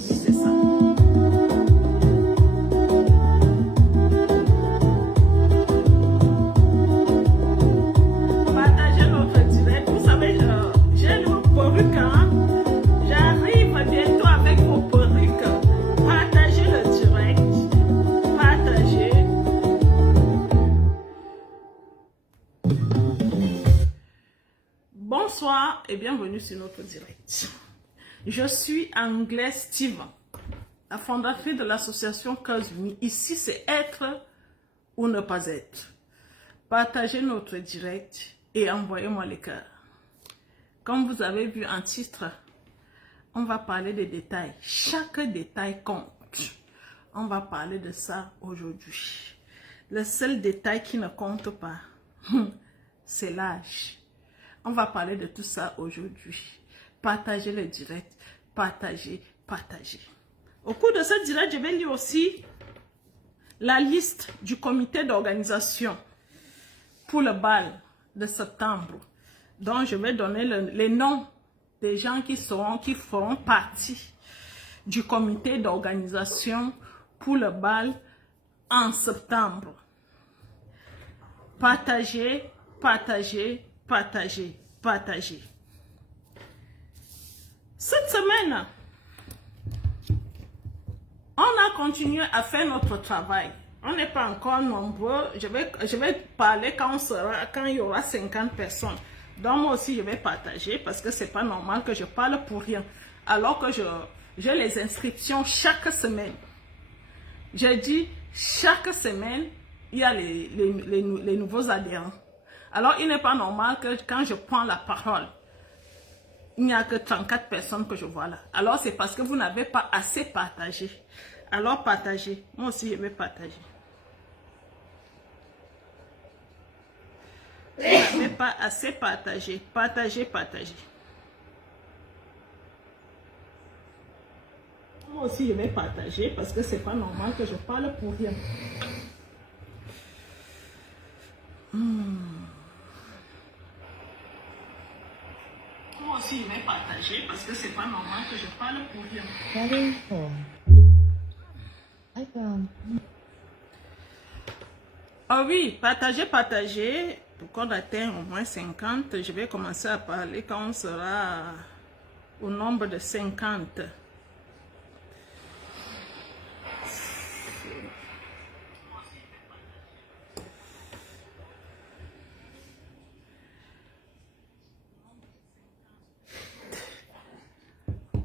C'est ça. Partagez notre direct. Vous savez, j'ai nos perruques. J'arrive bientôt avec vos perruques. Partagez le direct. Partagez. Bonsoir et bienvenue sur notre direct. Je suis Anglais Steve, la fondatrice de l'association Cause Unie. Ici, c'est être ou ne pas être. Partagez notre direct et envoyez-moi les cœurs. Comme vous avez vu en titre, on va parler des détails. Chaque détail compte. On va parler de ça aujourd'hui. Le seul détail qui ne compte pas, c'est l'âge. On va parler de tout ça aujourd'hui. Partagez le direct. Partagez, partagez. Au cours de ce direct, je vais lire aussi la liste du comité d'organisation pour le bal de septembre. Donc, je vais donner les noms des gens qui feront partie du comité d'organisation pour le bal en septembre. Partagez, partagez, partagez, partagez. Cette semaine, on a continué à faire notre travail. On n'est pas encore nombreux. Je vais parler quand il y aura 50 personnes. Donc moi aussi, je vais partager parce que c'est pas normal que je parle pour rien. Alors que j'ai les inscriptions chaque semaine. J'ai dit, chaque semaine, il y a les nouveaux adhérents. Alors, il n'est pas normal que quand je prends la parole, il n'y a que 34 personnes que je vois là. Alors, c'est parce que vous n'avez pas assez partagé. Alors, partagez. Moi aussi, je vais partager. Vous n'avez pas assez partagé. Partagez, partagez. Moi aussi, je vais partager parce que c'est pas normal que je parle pour rien. partager parce que c'est pas normal que je parle pour rien. Ah oui, partagez. Pour qu'on atteigne au moins 50, je vais commencer à parler quand on sera au nombre de 50.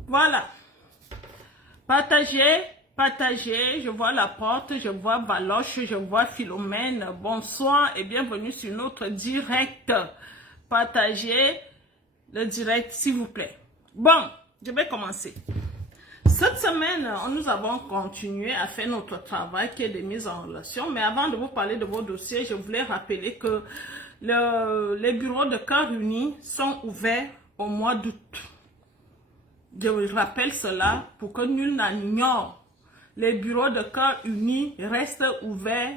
Voilà. Partagez. Je vois la porte, je vois Valoche, je vois Philomène. Bonsoir et bienvenue sur notre direct. Partagez le direct, s'il vous plaît. Bon, je vais commencer. Cette semaine, nous avons continué à faire notre travail qui est de mise en relation. Mais avant de vous parler de vos dossiers, je voulais rappeler que les bureaux de Cœur Uni sont ouverts au mois d'août. Je vous rappelle cela pour que nul n'en ignore. Les bureaux de Cœur Uni restent ouverts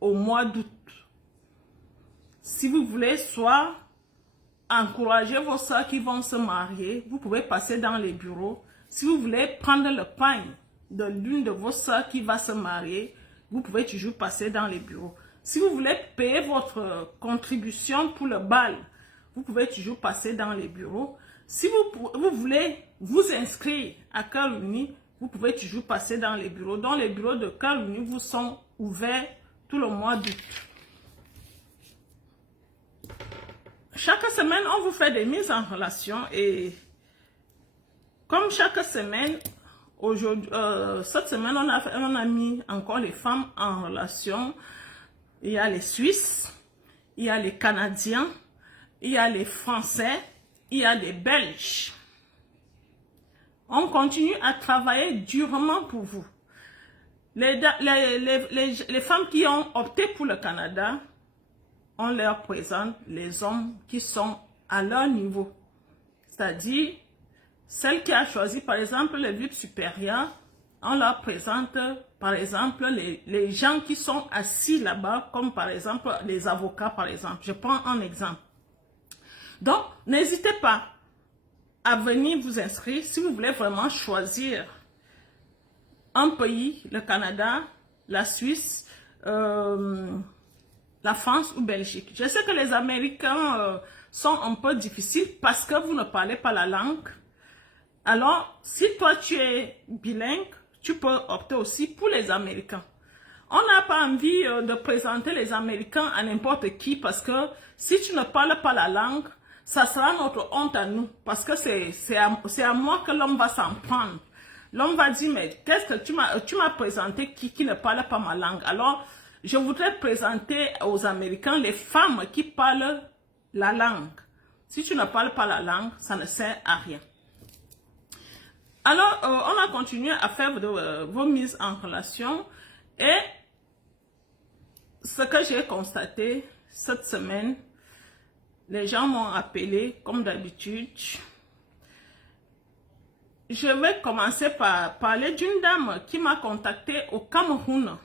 au mois d'août. Si vous voulez soit encourager vos soeurs qui vont se marier, vous pouvez passer dans les bureaux. Si vous voulez prendre le pain de l'une de vos soeurs qui va se marier, vous pouvez toujours passer dans les bureaux. Si vous voulez payer votre contribution pour le bal, vous pouvez toujours passer dans les bureaux. Si vous voulez vous inscrire à Cœur Uni, vous pouvez toujours passer dans les bureaux. Donc les bureaux de Cœur Uni vous sont ouverts tout le mois d'août. Chaque semaine, on vous fait des mises en relation et comme chaque semaine, cette semaine, on a mis encore les femmes en relation. Il y a les Suisses, il y a les Canadiens, il y a les Français, il y a les Belges. On continue à travailler durement pour vous. Les femmes qui ont opté pour le Canada, on leur présente les hommes qui sont à leur niveau. C'est-à-dire, celle qui a choisi, par exemple, le VIP supérieur, on leur présente, par exemple, les gens qui sont assis là-bas, comme par exemple les avocats, par exemple. Je prends un exemple. Donc, n'hésitez pas à venir vous inscrire si vous voulez vraiment choisir un pays, le Canada, la Suisse, la France ou Belgique. Je sais que les Américains sont un peu difficiles parce que vous ne parlez pas la langue. Alors, si toi tu es bilingue, tu peux opter aussi pour les Américains. On n'a pas envie de présenter les Américains à n'importe qui parce que si tu ne parles pas la langue, ça sera notre honte à nous. Parce que c'est à moi que l'homme va s'en prendre. L'homme va dire, mais qu'est-ce que tu m'as présenté qui ne parle pas ma langue? Alors, je voudrais présenter aux Américains les femmes qui parlent la langue. Si tu ne parles pas la langue, ça ne sert à rien. Alors, on a continué à faire vos mises en relation et ce que j'ai constaté cette semaine, les gens m'ont appelé comme d'habitude. Je vais commencer par parler d'une dame qui m'a contacté au Cameroun.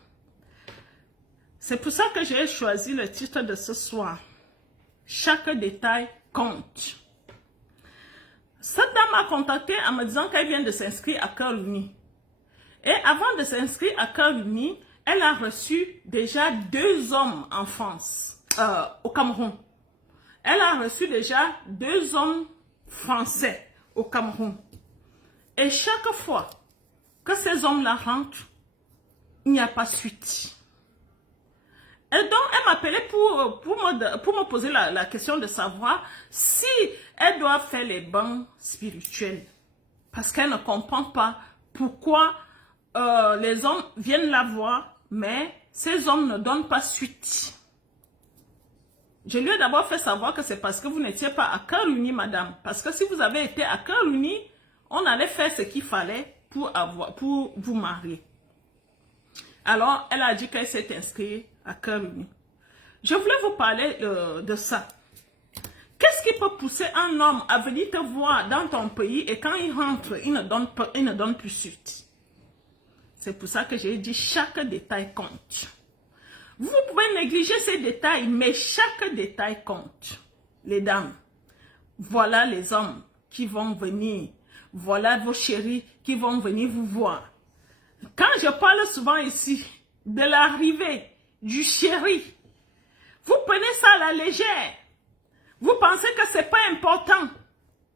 C'est pour ça que j'ai choisi le titre de ce soir. Chaque détail compte. Cette dame m'a contacté en me disant qu'elle vient de s'inscrire à Cœur Uni. Et avant de s'inscrire à Cœur Uni, elle a reçu déjà 2 hommes en France, au Cameroun. Elle a reçu déjà 2 hommes français au Cameroun. Et chaque fois que ces hommes-là rentrent, il n'y a pas suite. Et donc, elle m'appelait pour me poser la question de savoir si elle doit faire les bancs spirituels. Parce qu'elle ne comprend pas pourquoi les hommes viennent la voir, mais ces hommes ne donnent pas suite. Je lui ai d'abord fait savoir que c'est parce que vous n'étiez pas à Cœur Uni, madame. Parce que si vous avez été à Cœur Uni, on allait faire ce qu'il fallait pour vous marier. Alors, elle a dit qu'elle s'est inscrite à Cœur Uni. Je voulais vous parler de ça. Qu'est-ce qui peut pousser un homme à venir te voir dans ton pays et quand il rentre, il ne donne plus suite? C'est pour ça que j'ai dit chaque détail compte. Vous pouvez négliger ces détails, mais chaque détail compte. Les dames, voilà les hommes qui vont venir. Voilà vos chéris qui vont venir vous voir. Quand je parle souvent ici de l'arrivée du chéri, vous prenez ça à la légère. Vous pensez que ce n'est pas important.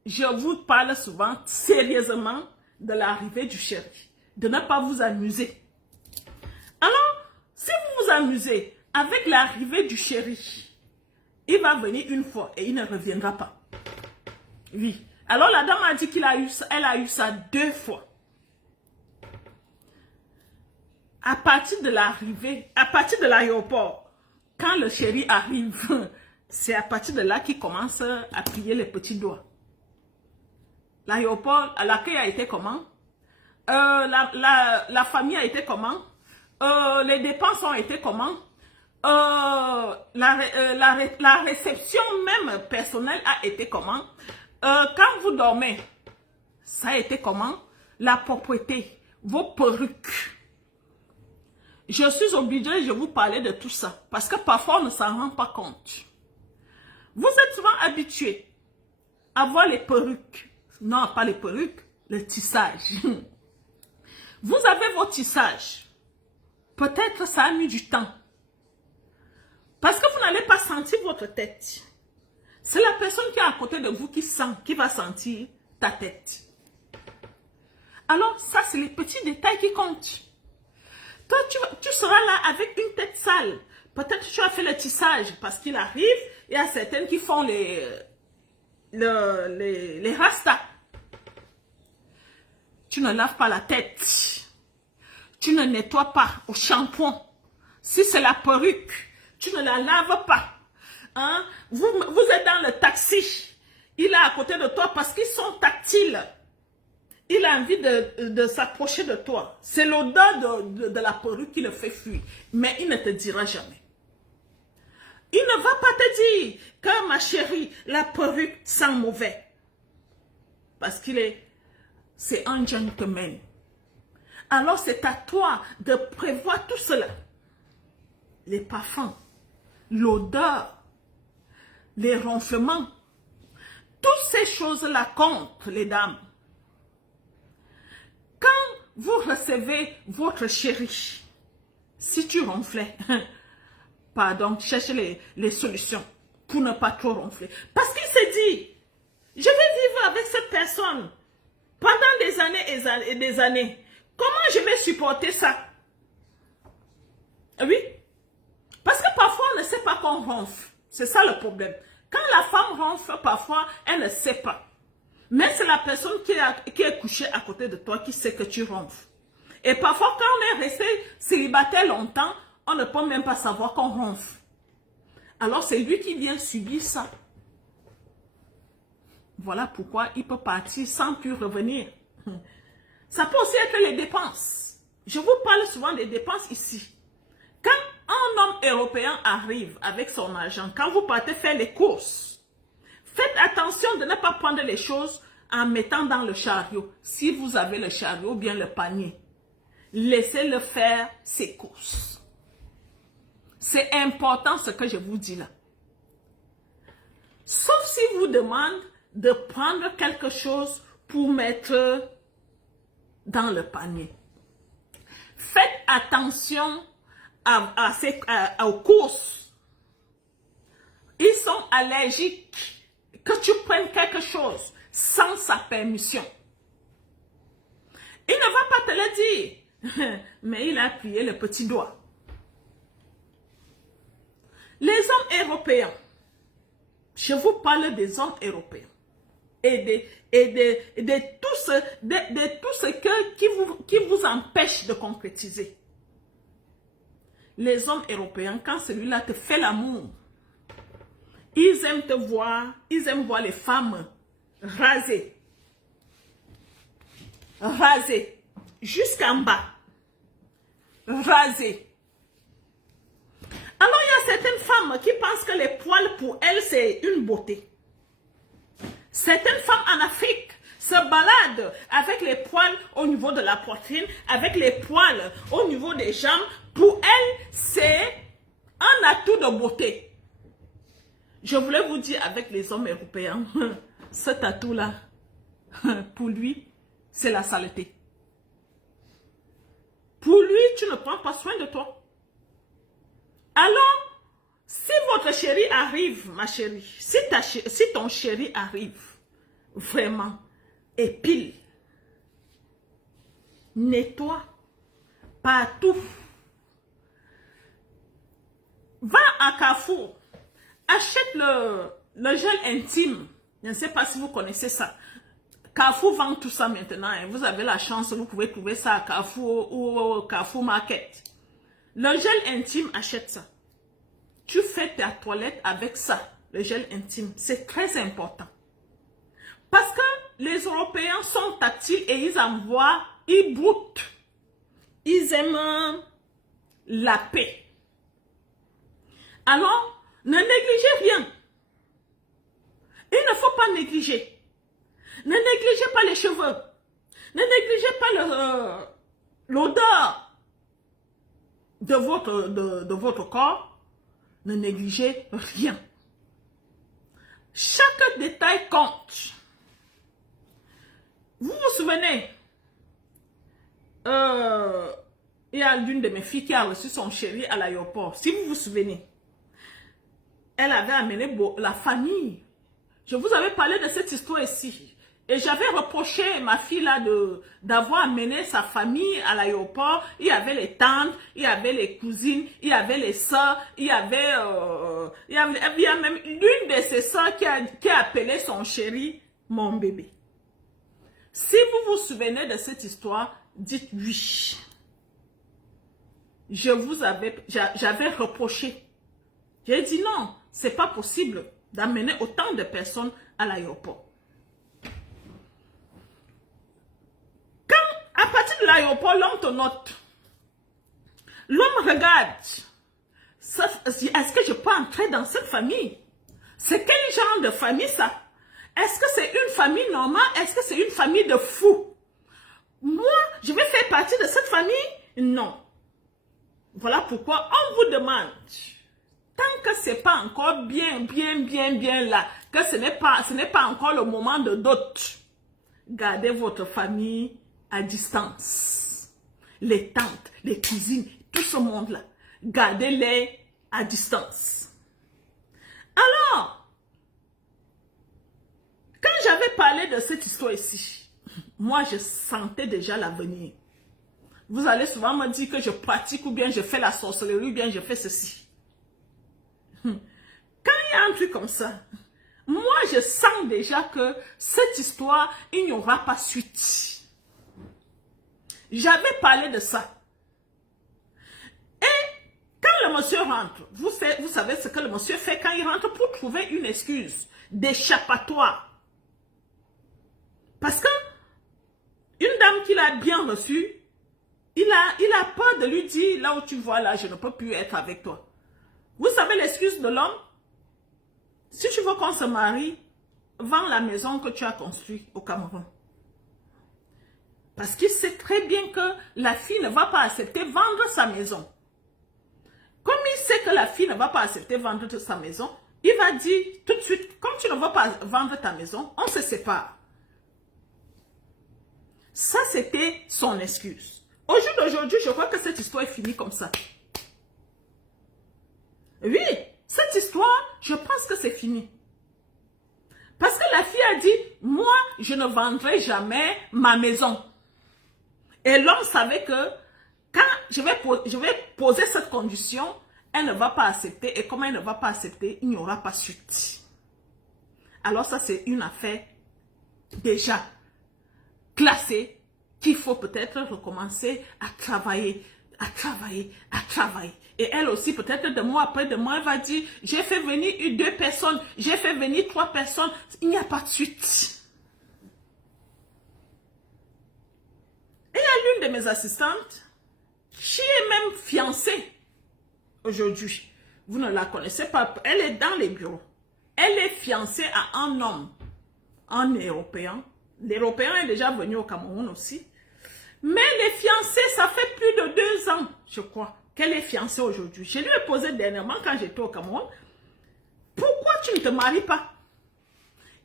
Je vous parle souvent sérieusement de l'arrivée du chéri. De ne pas vous amuser. Alors, si vous vous amusez avec l'arrivée du chéri, il va venir une fois et il ne reviendra pas. Oui. Alors la dame a dit qu'elle a eu ça 2 fois. À partir de l'arrivée, à partir de l'aéroport, quand le chéri arrive, c'est à partir de là qu'il commence à plier les petits doigts. L'aéroport, l'accueil a été comment? La famille a été comment? Les dépenses ont été comment? La réception même personnelle a été comment? Quand vous dormez, ça a été comment? La propreté, vos perruques. Je suis obligée de vous parler de tout ça parce que parfois on ne s'en rend pas compte. Vous êtes souvent habitués à voir les perruques. Non, pas les perruques, le tissage. Vous avez vos tissages. Peut-être ça a mis du temps. Parce que vous n'allez pas sentir votre tête. C'est la personne qui est à côté de vous qui va sentir ta tête. Alors, ça, c'est les petits détails qui comptent. Toi, tu seras là avec une tête sale. Peut-être que tu as fait le tissage parce qu'il arrive. Il y a certaines qui font les rastas. Tu ne laves pas la tête. Tu ne nettoies pas au shampoing. Si c'est la perruque, tu ne la laves pas. Hein? Vous êtes dans le taxi. Il est à côté de toi parce qu'ils sont tactiles. Il a envie de s'approcher de toi. C'est l'odeur de la perruque qui le fait fuir. Mais il ne te dira jamais. Il ne va pas te dire que ma chérie, la perruque sent mauvais. Parce c'est un gentleman. Alors c'est à toi de prévoir tout cela. Les parfums, l'odeur, les ronflements. Toutes ces choses-là comptent, les dames. Quand vous recevez votre chéri, si tu ronflais, pardon, cherchez les solutions pour ne pas trop ronfler. Parce qu'il s'est dit, je vais vivre avec cette personne pendant des années et des années. Comment je vais supporter ça? Oui. Parce que parfois, on ne sait pas qu'on ronfle. C'est ça le problème. Quand la femme ronfle, parfois, elle ne sait pas. Mais c'est la personne qui est couchée à côté de toi qui sait que tu ronfles. Et parfois, quand on est resté célibataire longtemps, on ne peut même pas savoir qu'on ronfle. Alors, c'est lui qui vient subir ça. Voilà pourquoi il peut partir sans plus revenir. Ça peut aussi être les dépenses. Je vous parle souvent des dépenses ici. Quand un homme européen arrive avec son argent, quand vous partez faire les courses, faites attention de ne pas prendre les choses en mettant dans le chariot. Si vous avez le chariot ou bien le panier, laissez-le faire ses courses. C'est important ce que je vous dis là. Sauf si vous demande de prendre quelque chose pour mettre dans le panier. Faites attention aux courses. Ils sont allergiques que tu prennes quelque chose sans sa permission. Il ne va pas te le dire, mais il a appuyé le petit doigt. Les hommes européens, je vous parle des hommes européens et de tout ce qui vous empêche de concrétiser. Les hommes européens, quand celui-là te fait l'amour, ils aiment te voir, ils aiment voir les femmes rasées. Rasées. Jusqu'en bas. Rasées. Alors, il y a certaines femmes qui pensent que les poils, pour elles, c'est une beauté. Certaines femmes en Afrique se baladent avec les poils au niveau de la poitrine, avec les poils au niveau des jambes. Pour elles, c'est un atout de beauté. Je voulais vous dire avec les hommes européens, cet atout-là, pour lui, c'est la saleté. Pour lui, tu ne prends pas soin de toi. Alors, si votre chéri arrive, ma chérie, si ton chéri arrive, vraiment, épile, nettoie, partout. Va à Carrefour, achète le gel intime. Je ne sais pas si vous connaissez ça. Carrefour vend tout ça maintenant. Hein. Vous avez la chance, vous pouvez trouver ça à Carrefour ou au Carrefour Market. Le gel intime, achète ça. Tu fais ta toilette avec ça, le gel intime. C'est très important. Parce que les Européens sont tactiles et ils envoient, ils broutent. Ils aiment la paix. Alors, ne négligez rien. Il ne faut pas négliger. Ne négligez pas les cheveux. Ne négligez pas l'odeur de votre corps. Ne négligez rien. Chaque détail compte. Vous vous souvenez, il y a l'une de mes filles qui a reçu son chéri à l'aéroport. Si vous vous souvenez, elle avait amené la famille. Je vous avais parlé de cette histoire ici. Et j'avais reproché ma fille là d'avoir amené sa famille à l'aéroport. Il y avait les tantes, il y avait les cousines, il y avait les soeurs, il y a même l'une de ses soeurs qui a appelé son chéri mon bébé. Si vous vous souvenez de cette histoire, dites oui. J'avais reproché. J'ai dit non, c'est pas possible d'amener autant de personnes à l'aéroport. À partir de l'aéroport, l'homme te note. L'homme regarde. Est-ce que je peux entrer dans cette famille? C'est quel genre de famille ça? Est-ce que c'est une famille normale? Est-ce que c'est une famille de fous? Moi, je vais faire partie de cette famille? Non. Voilà pourquoi on vous demande, tant que ce n'est pas encore bien là, que ce n'est pas encore le moment de dot, gardez votre famille à distance. Les tantes, les cousines, tout ce monde-là, gardez-les à distance. Alors, quand j'avais parlé de cette histoire ici, moi je sentais déjà l'avenir. Vous allez souvent me dire que je pratique ou bien je fais la sorcellerie ou bien je fais ceci. Quand il y a un truc comme ça, moi je sens déjà que cette histoire, il n'y aura pas suite. J'avais parlé de ça. Et quand le monsieur rentre, vous savez ce que le monsieur fait quand il rentre pour trouver une excuse d'échappatoire. Parce que une dame qui l'a bien reçue, il a peur de lui dire, là où tu vois là, je ne peux plus être avec toi. Vous savez l'excuse de l'homme? Si tu veux qu'on se marie, vends la maison que tu as construite au Cameroun. Parce qu'il sait très bien que la fille ne va pas accepter vendre sa maison. Comme il sait que la fille ne va pas accepter vendre sa maison, il va dire tout de suite, comme tu ne vas pas vendre ta maison, on se sépare. Ça, c'était son excuse. Au jour d'aujourd'hui, je crois que cette histoire est finie comme ça. Oui, cette histoire, je pense que c'est fini. Parce que la fille a dit, moi, je ne vendrai jamais ma maison. Et l'homme savait que quand je vais poser cette condition, elle ne va pas accepter. Et comme elle ne va pas accepter, il n'y aura pas suite. Alors ça, c'est une affaire déjà classée qu'il faut peut-être recommencer à travailler. Et elle aussi, peut-être de mois après de mois, elle va dire, j'ai fait venir 2 personnes, j'ai fait venir 3 personnes. Il n'y a pas de suite. Et il y a l'une de mes assistantes qui est même fiancée aujourd'hui. Vous ne la connaissez pas. Elle est dans les bureaux. Elle est fiancée à un homme, un Européen. L'Européen est déjà venu au Cameroun aussi. Mais les fiancés, ça fait plus de 2 ans, je crois, qu'elle est fiancée aujourd'hui. Je lui ai posé dernièrement quand j'étais au Cameroun, pourquoi tu ne te maries pas?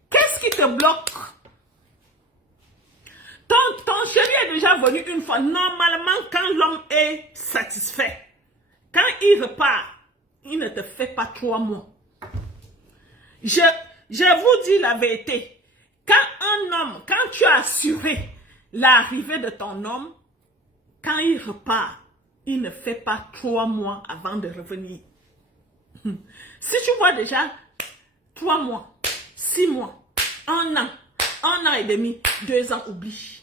Qu'est-ce qui te bloque? Ton chéri est déjà venu une fois. Normalement, quand l'homme est satisfait, quand il repart, il ne te fait pas 3 mois. Je vous dis la vérité. Quand un homme, quand tu as assuré l'arrivée de ton homme, quand il repart, il ne fait pas 3 mois avant de revenir. Si tu vois déjà 3 mois, 6 mois, 1 an et demi, 2 ans, oublie.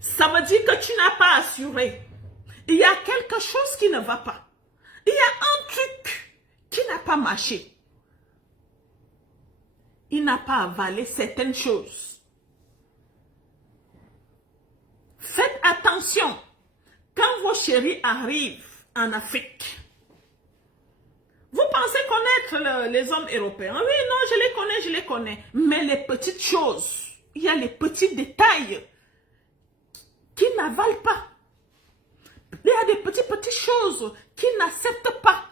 Ça veut dire que tu n'as pas assuré. Il y a quelque chose qui ne va pas. Il y a un truc qui n'a pas marché. Il n'a pas avalé certaines choses. Faites attention. Quand vos chéris arrivent en Afrique, vous pensez connaître les hommes européens. Oui, non, je les connais. Mais les petites choses, il y a les petits détails qui n'avalent pas. Il y a des petites choses qu'ils n'acceptent pas.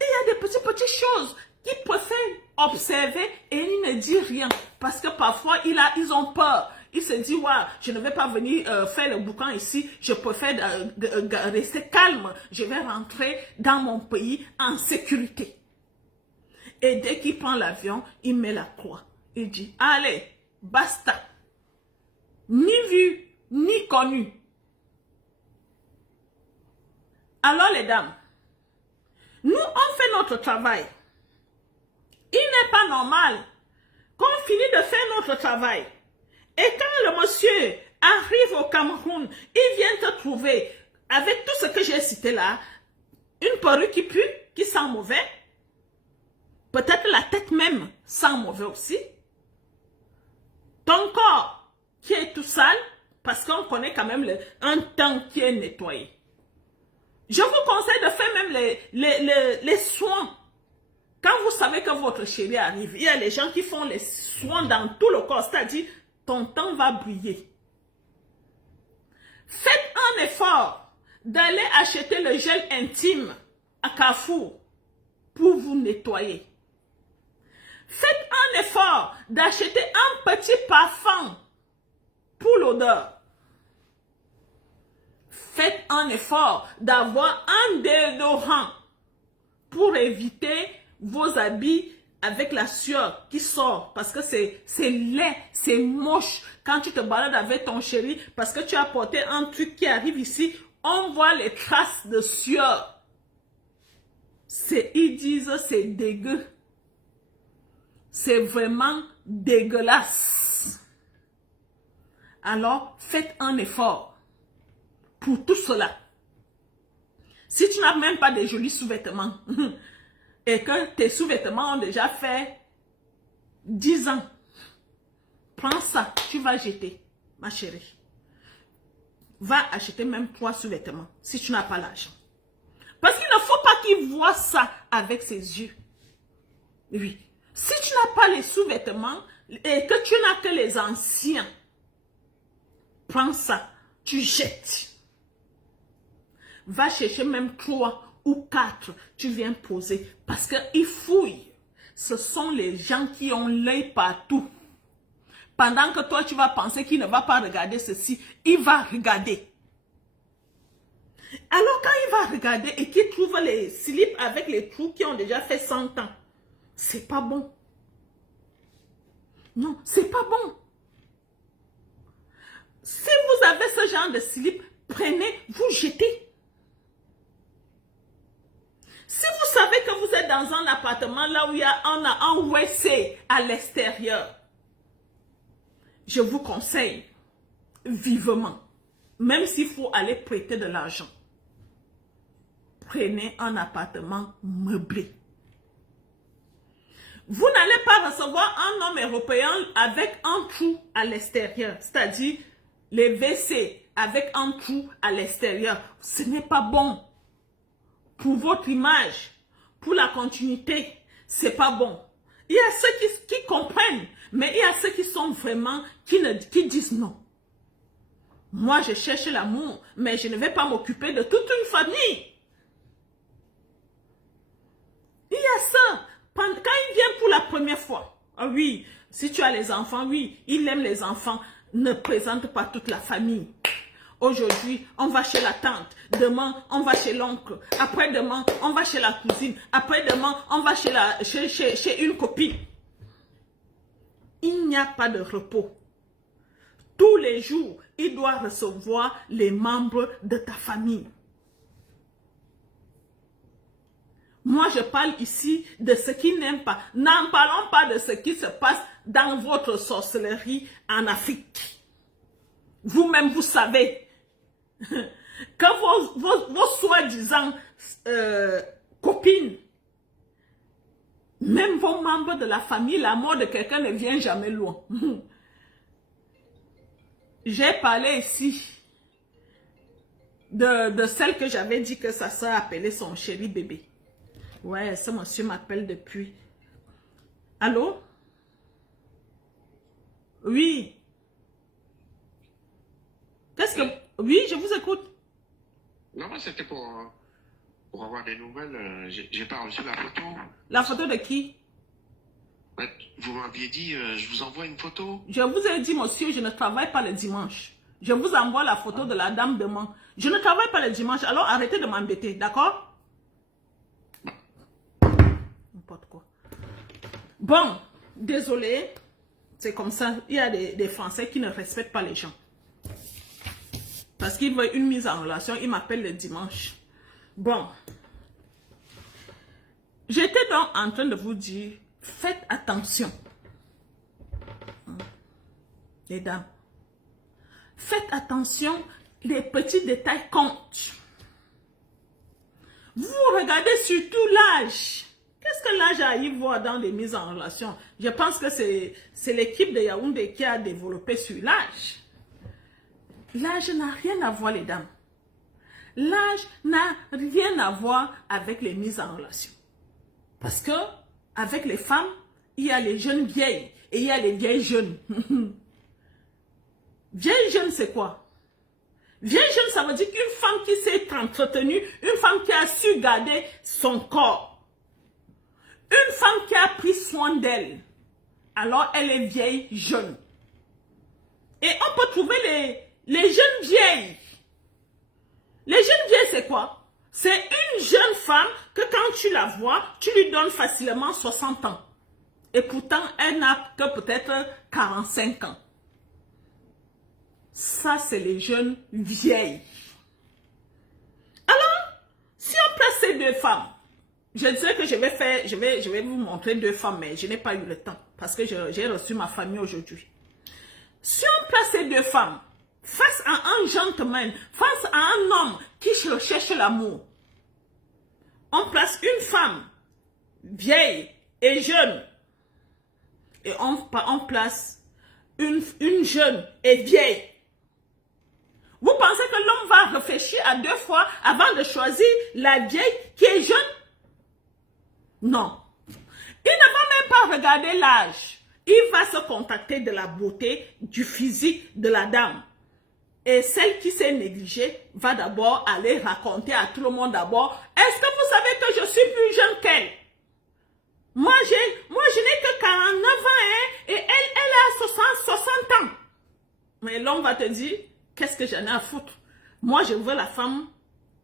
Il y a des petites choses qu'ils préfèrent observer et ils ne disent rien. Parce que parfois, ils ont peur. Ils se disent, ouais, je ne vais pas venir faire le boucan ici. Je préfère rester calme. Je vais rentrer dans mon pays en sécurité. Et dès qu'il prend l'avion, il met la croix. Il dit, allez, basta. Ni vu, ni connu. Alors les dames, nous on fait notre travail. Il n'est pas normal qu'on finisse de faire notre travail. Et quand le monsieur arrive au Cameroun, il vient te trouver avec tout ce que j'ai cité là, une perruque qui pue, qui sent mauvais, peut-être la tête même sent mauvais aussi, ton corps qui est tout sale, parce qu'on connaît quand même un temps qui est nettoyé. Je vous conseille de faire même les soins. Quand vous savez que votre chéri arrive, il y a les gens qui font les soins dans tout le corps, c'est-à-dire ton temps va briller. Faites un effort d'aller acheter le gel intime à Carrefour pour vous nettoyer. Faites un effort d'acheter un petit parfum pour l'odeur. Faites un effort d'avoir un déodorant pour éviter vos habits avec la sueur qui sort. Parce que c'est laid, c'est moche. Quand tu te balades avec ton chéri, parce que tu as porté un truc qui arrive ici, on voit les traces de sueur. Ils disent c'est dégueu. C'est vraiment dégueulasse. Alors, faites un effort. Pour tout cela, si tu n'as même pas de jolis sous-vêtements et que tes sous-vêtements ont déjà fait 10 ans, prends ça, tu vas jeter, ma chérie. Va acheter même 3 sous-vêtements si tu n'as pas l'argent. Parce qu'il ne faut pas qu'il voie ça avec ses yeux. Oui. Si tu n'as pas les sous-vêtements et que tu n'as que les anciens, prends ça, tu jettes. Va chercher même 3 ou 4, tu viens poser. Parce qu'ils fouillent. Ce sont les gens qui ont l'œil partout. Pendant que toi, tu vas penser qu'il ne va pas regarder ceci, il va regarder. Alors quand il va regarder et qu'il trouve les slips avec les trous qui ont déjà fait 100 ans, c'est pas bon. Non, c'est pas bon. Si vous avez ce genre de slip, prenez, vous jetez. Si vous savez que vous êtes dans un appartement là où il y a un WC à l'extérieur, je vous conseille vivement, même s'il faut aller prêter de l'argent, prenez un appartement meublé. Vous n'allez pas recevoir un homme européen avec un trou à l'extérieur, c'est-à-dire les WC avec un trou à l'extérieur. Ce n'est pas bon. Pour votre image, pour la continuité, c'est pas bon. Il y a ceux qui comprennent, mais il y a ceux qui sont vraiment, qui disent non. Moi, je cherche l'amour, mais je ne vais pas m'occuper de toute une famille. Il y a ça. Quand il vient pour la première fois, ah oui, si tu as les enfants, oui, il aime les enfants. ne présente pas toute la famille. Aujourd'hui, on va chez la tante. Demain, on va chez l'oncle. Après-demain, on va chez la cousine. Après-demain, on va chez une copine. Il n'y a pas de repos. Tous les jours, il doit recevoir les membres de ta famille. Moi, je parle ici de ce qui n'aime pas. N'en parlons pas de ce qui se passe dans votre sorcellerie en Afrique. Vous-même, vous savez que vos soi-disant copines, même vos membres de la famille, la mort de quelqu'un ne vient jamais loin. J'ai parlé ici de celle que j'avais dit que sa soeur appelait son chéri bébé. Ouais, ce monsieur m'appelle depuis. Allô? Oui. Qu'est-ce que... Oui, je vous écoute. Non, c'était pour avoir des nouvelles. J'ai pas reçu la photo. La photo de qui? Vous m'aviez dit, je vous envoie une photo. Je vous ai dit, monsieur, je ne travaille pas le dimanche. Je vous envoie la photo de la dame demain. Je ne travaille pas le dimanche, alors arrêtez de m'embêter, d'accord? N'importe quoi. Bon, désolé. C'est comme ça. Il y a des Français qui ne respectent pas les gens. Parce qu'ils veulent une mise en relation, ils m'appellent le dimanche. Bon. J'étais donc en train de vous dire, faites attention. Les dames. Faites attention, les petits détails comptent. Vous regardez surtout l'âge. Qu'est-ce que l'âge a à y voir dans les mises en relation? Je pense que c'est l'équipe de Yaoundé qui a développé sur l'âge. L'âge n'a rien à voir, les dames. L'âge n'a rien à voir avec les mises en relation. Parce que, avec les femmes, il y a les jeunes vieilles et il y a les vieilles jeunes. Vieille jeune, c'est quoi? Vieille jeune, ça veut dire qu'une femme qui s'est entretenue, une femme qui a su garder son corps, une femme qui a pris soin d'elle, alors elle est vieille jeune. Et on peut trouver les jeunes vieilles. Les jeunes vieilles, c'est quoi? C'est une jeune femme que quand tu la vois, tu lui donnes facilement 60 ans. Et pourtant, elle n'a que peut-être 45 ans. Ça, c'est les jeunes vieilles. Alors, si on place ces deux femmes, je disais que je vais vous montrer deux femmes, mais je n'ai pas eu le temps parce que j'ai reçu ma famille aujourd'hui. Si on place ces deux femmes face à un gentleman, face à un homme qui recherche l'amour, on place une femme vieille et jeune et on place une jeune et vieille. Vous pensez que l'homme va réfléchir à deux fois avant de choisir la vieille qui est jeune? Non. Il ne va même pas regarder l'âge. Il va se contacter de la beauté, du physique de la dame. Et celle qui s'est négligée va d'abord aller raconter à tout le monde d'abord, est-ce que vous savez que je suis plus jeune qu'elle? Moi, je n'ai que 49 ans, hein, et elle a 60 ans. Mais l'homme va te dire, qu'est-ce que j'en ai à foutre? Moi, je veux la femme,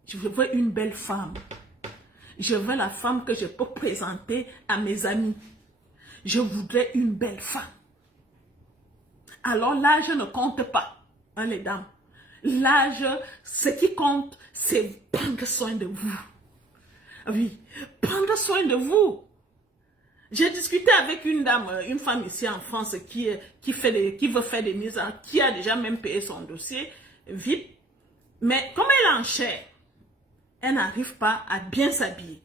je veux une belle femme. Je veux la femme que je peux présenter à mes amis. Je voudrais une belle femme. Alors l'âge ne compte pas, hein, les dames. L'âge, ce qui compte, c'est prendre soin de vous. Oui, prendre soin de vous. J'ai discuté avec une dame, une femme ici en France qui veut faire des mises en, qui a déjà même payé son dossier VIP. Mais comme elle est en chair, elle n'arrive pas à bien s'habiller.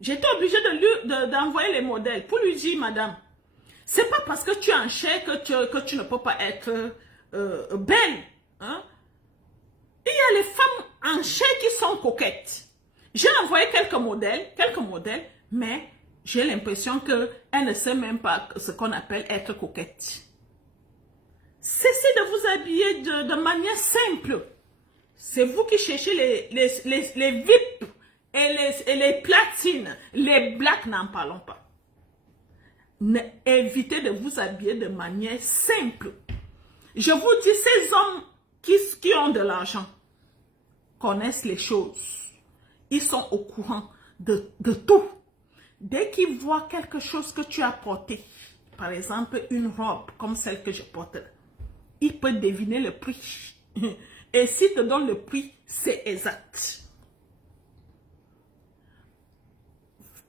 J'étais obligée d'envoyer les modèles pour lui dire, madame, c'est pas parce que tu es en chair que tu ne peux pas être belle. Hein? Il y a les femmes en chair qui sont coquettes. J'ai envoyé quelques modèles, mais j'ai l'impression qu'elle ne sait même pas ce qu'on appelle être coquette. Cessez de vous habiller de manière simple. C'est vous qui cherchez les VIP et les platines. Les blacks, n'en parlons pas. Évitez de vous habiller de manière simple. Je vous dis, ces hommes qui ont de l'argent connaissent les choses. Ils sont au courant de tout. Dès qu'ils voient quelque chose que tu as porté, par exemple une robe comme celle que je porte, ils peuvent deviner le prix. Et s'ils te donnent le prix, c'est exact.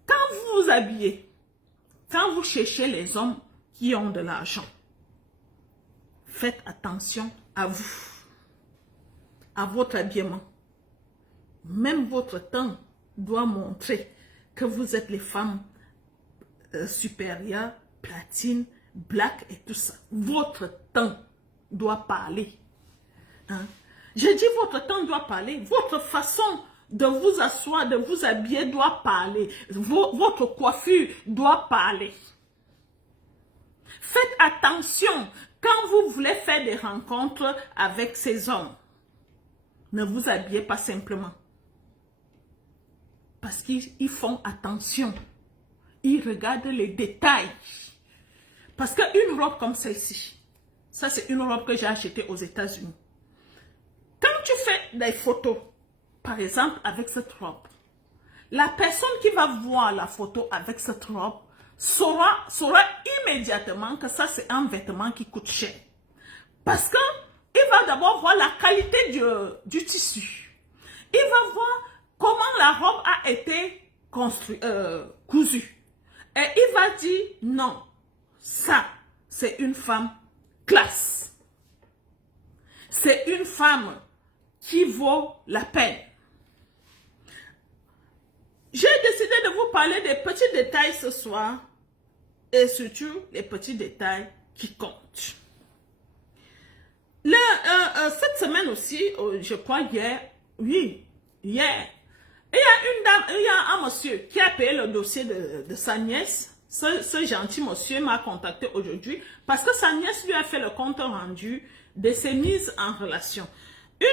Quand vous vous habillez, quand vous cherchez les hommes qui ont de l'argent, faites attention à vous, à votre habillement. Même votre teint doit montrer que vous êtes les femmes supérieures, platine, black et tout ça. Votre teint doit parler. Hein? Je dis votre teint doit parler. Votre façon de vous asseoir, de vous habiller doit parler. Votre coiffure doit parler. Faites attention quand vous voulez faire des rencontres avec ces hommes. Ne vous habillez pas simplement. Parce qu'ils font attention. Ils regardent les détails. Parce qu'une robe comme celle-ci, ça c'est une robe que j'ai achetée aux États-Unis. Quand tu fais des photos, par exemple avec cette robe, la personne qui va voir la photo avec cette robe saura immédiatement que ça c'est un vêtement qui coûte cher. Parce qu'il va d'abord voir la qualité du tissu. Il va voir comment la robe a été cousue. Et il va dire, non, ça, c'est une femme classe. C'est une femme qui vaut la peine. J'ai décidé de vous parler des petits détails ce soir. Et surtout, les petits détails qui comptent. Cette semaine aussi, je crois hier, oui, hier, il y a un monsieur qui a payé le dossier de sa nièce. Ce gentil monsieur m'a contacté aujourd'hui parce que sa nièce lui a fait le compte rendu de ses mises en relation. Il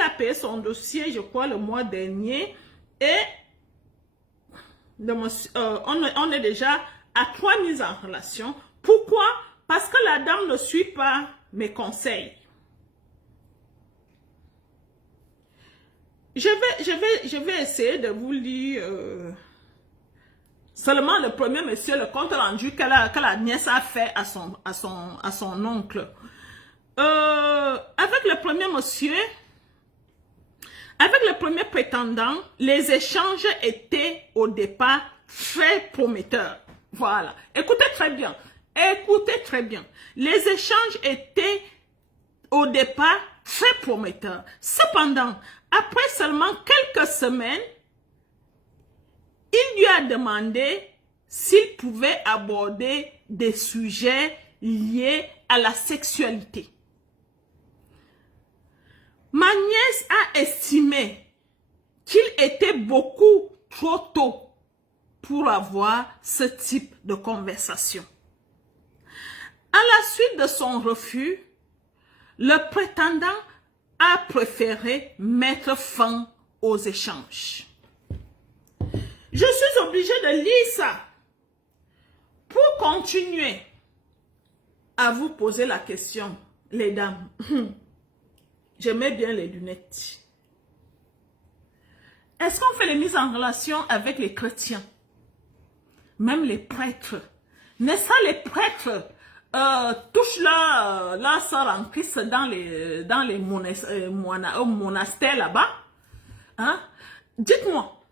a payé son dossier, je crois, le mois dernier et on est déjà à 3 mises en relation. Pourquoi? Parce que la dame ne suit pas mes conseils. Je vais essayer de vous lire seulement le premier monsieur, le compte rendu que la nièce a fait à son oncle. Avec le premier monsieur, avec le premier prétendant, les échanges étaient au départ très prometteurs. Voilà. Écoutez très bien. Écoutez très bien. Les échanges étaient au départ très prometteurs. Cependant, après seulement quelques semaines, il lui a demandé s'il pouvait aborder des sujets liés à la sexualité. Ma nièce a estimé qu'il était beaucoup trop tôt pour avoir ce type de conversation. À la suite de son refus, le prétendant a préféré mettre fin aux échanges. Je suis obligée de lire ça pour continuer à vous poser la question, les dames. Je mets bien les lunettes. Est-ce qu'on fait les mises en relation avec les chrétiens? Même les prêtres. N'est-ce pas les prêtres touchent leur sœur en Christ dans les monastères là-bas? Hein? Dites-moi,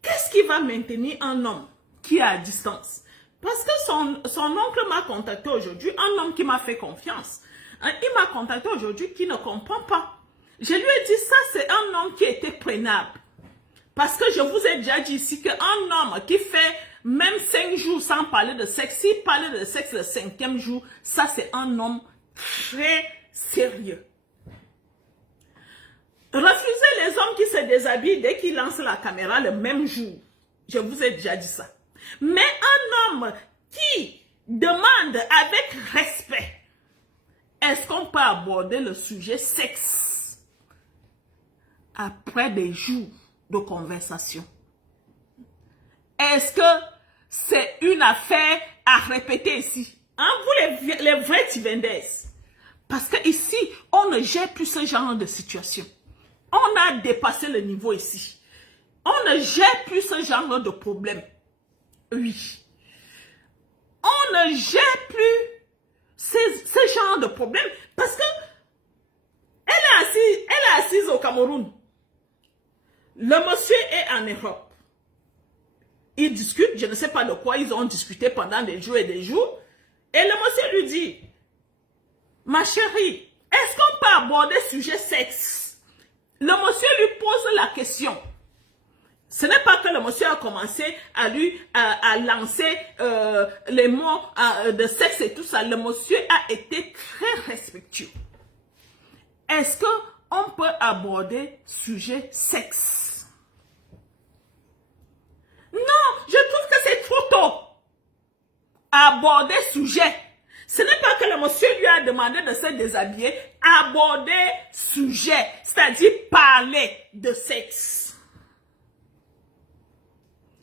qu'est-ce qui va maintenir un homme qui est à distance? Parce que son oncle m'a contacté aujourd'hui, un homme qui m'a fait confiance. Il m'a contacté aujourd'hui qui ne comprend pas. Je lui ai dit, ça c'est un homme qui était prenable. Parce que je vous ai déjà dit ici qu'un homme qui fait même 5 jours sans parler de sexe, s'il parlait de sexe le 5e jour, ça c'est un homme très sérieux. Refusez les hommes qui se déshabillent dès qu'ils lancent la caméra le même jour. Je vous ai déjà dit ça. Mais un homme qui demande avec respect, est-ce qu'on peut aborder le sujet sexe après des jours de conversation? Est-ce que c'est une affaire à répéter ici? Hein, vous les vrais Tivendaises. Parce que ici, on ne gère plus ce genre de situation. On a dépassé le niveau ici. On ne gère plus ce genre de problème. Oui. On ne gère plus ce genre de problème parce que elle est assise au Cameroun. Le monsieur est en Europe. Ils discutent, je ne sais pas de quoi ils ont discuté pendant des jours et des jours. Et le monsieur lui dit, ma chérie, est-ce qu'on peut aborder le sujet sexe? Le monsieur lui pose la question. Ce n'est pas que le monsieur a commencé à lancer les mots de sexe et tout ça. Le monsieur a été très respectueux. Est-ce qu'on peut aborder sujet sexe? Non, je trouve que c'est trop tôt. Aborder sujet. Ce n'est pas que le monsieur lui a demandé de se déshabiller. Aborder sujet, c'est-à-dire parler de sexe.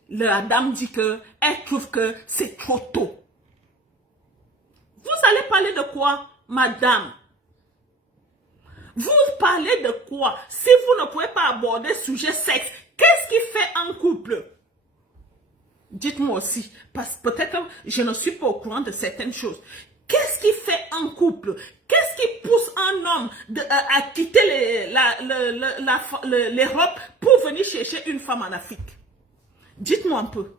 La dame dit qu'elle trouve que c'est trop tôt. Vous allez parler de quoi, madame? Vous parlez de quoi? Si vous ne pouvez pas aborder sujet sexe, qu'est-ce qui fait un couple? Dites-moi aussi, parce que peut-être je ne suis pas au courant de certaines choses. Qu'est-ce qui fait un couple? Qu'est-ce qui pousse un homme à quitter l'Europe pour venir chercher une femme en Afrique? Dites-moi un peu.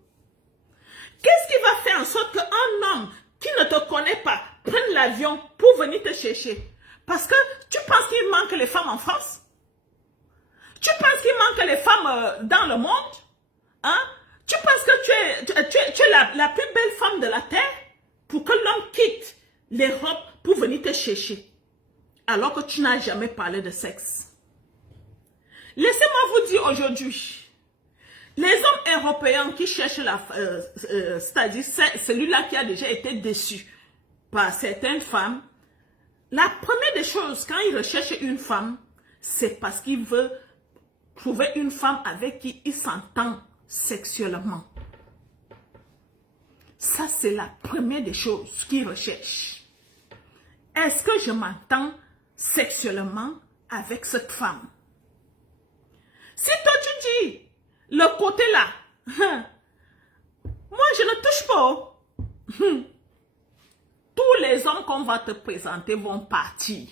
Qu'est-ce qui va faire en sorte qu'un homme qui ne te connaît pas prenne l'avion pour venir te chercher? Parce que tu penses qu'il manque les femmes en France? Tu penses qu'il manque les femmes dans le monde? Hein? Tu penses que tu es la plus belle femme de la terre pour que l'homme quitte l'Europe pour venir te chercher alors que tu n'as jamais parlé de sexe? Laissez-moi vous dire aujourd'hui, les hommes européens qui cherchent c'est-à-dire celui-là qui a déjà été déçu par certaines femmes, la première des choses, quand il recherche une femme, c'est parce qu'il veut trouver une femme avec qui il s'entend sexuellement. Ça, c'est la première des choses qu'il recherche. Est-ce que je m'entends sexuellement avec cette femme? Si toi tu dis, le côté là, moi je ne touche pas. Tous les hommes qu'on va te présenter vont partir.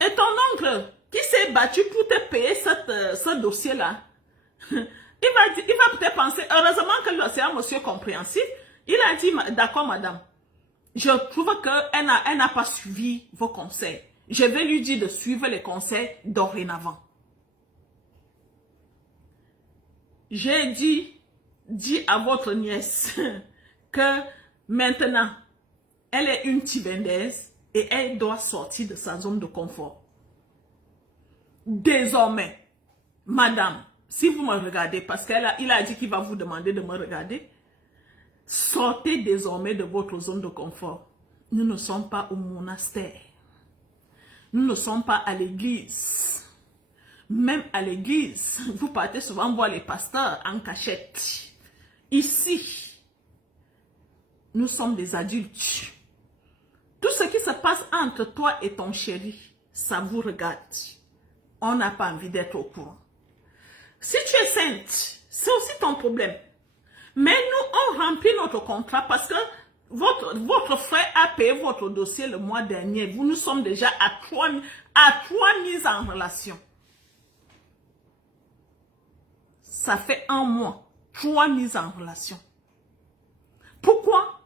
Et ton oncle qui s'est battu pour te payer ce dossier-là, il va peut-être penser, heureusement que c'est un monsieur compréhensif, il a dit, d'accord madame, je trouve qu'elle n'a pas suivi vos conseils. Je vais lui dire de suivre les conseils dorénavant. J'ai dit à votre nièce que maintenant, elle est une Tivendaise et elle doit sortir de sa zone de confort. Désormais, madame, si vous me regardez, parce qu'il a dit qu'il va vous demander de me regarder, sortez désormais de votre zone de confort. Nous ne sommes pas au monastère. Nous ne sommes pas à l'église. Même à l'église, vous partez souvent voir les pasteurs en cachette. Ici, nous sommes des adultes. Tout ce qui se passe entre toi et ton chéri, ça vous regarde. On n'a pas envie d'être au courant. Si tu es sainte, c'est aussi ton problème. Mais nous, on remplit notre contrat parce que votre frère a payé votre dossier le mois dernier. Nous sommes déjà à trois mises en relation. Ça fait un mois, 3 mises en relation. Pourquoi?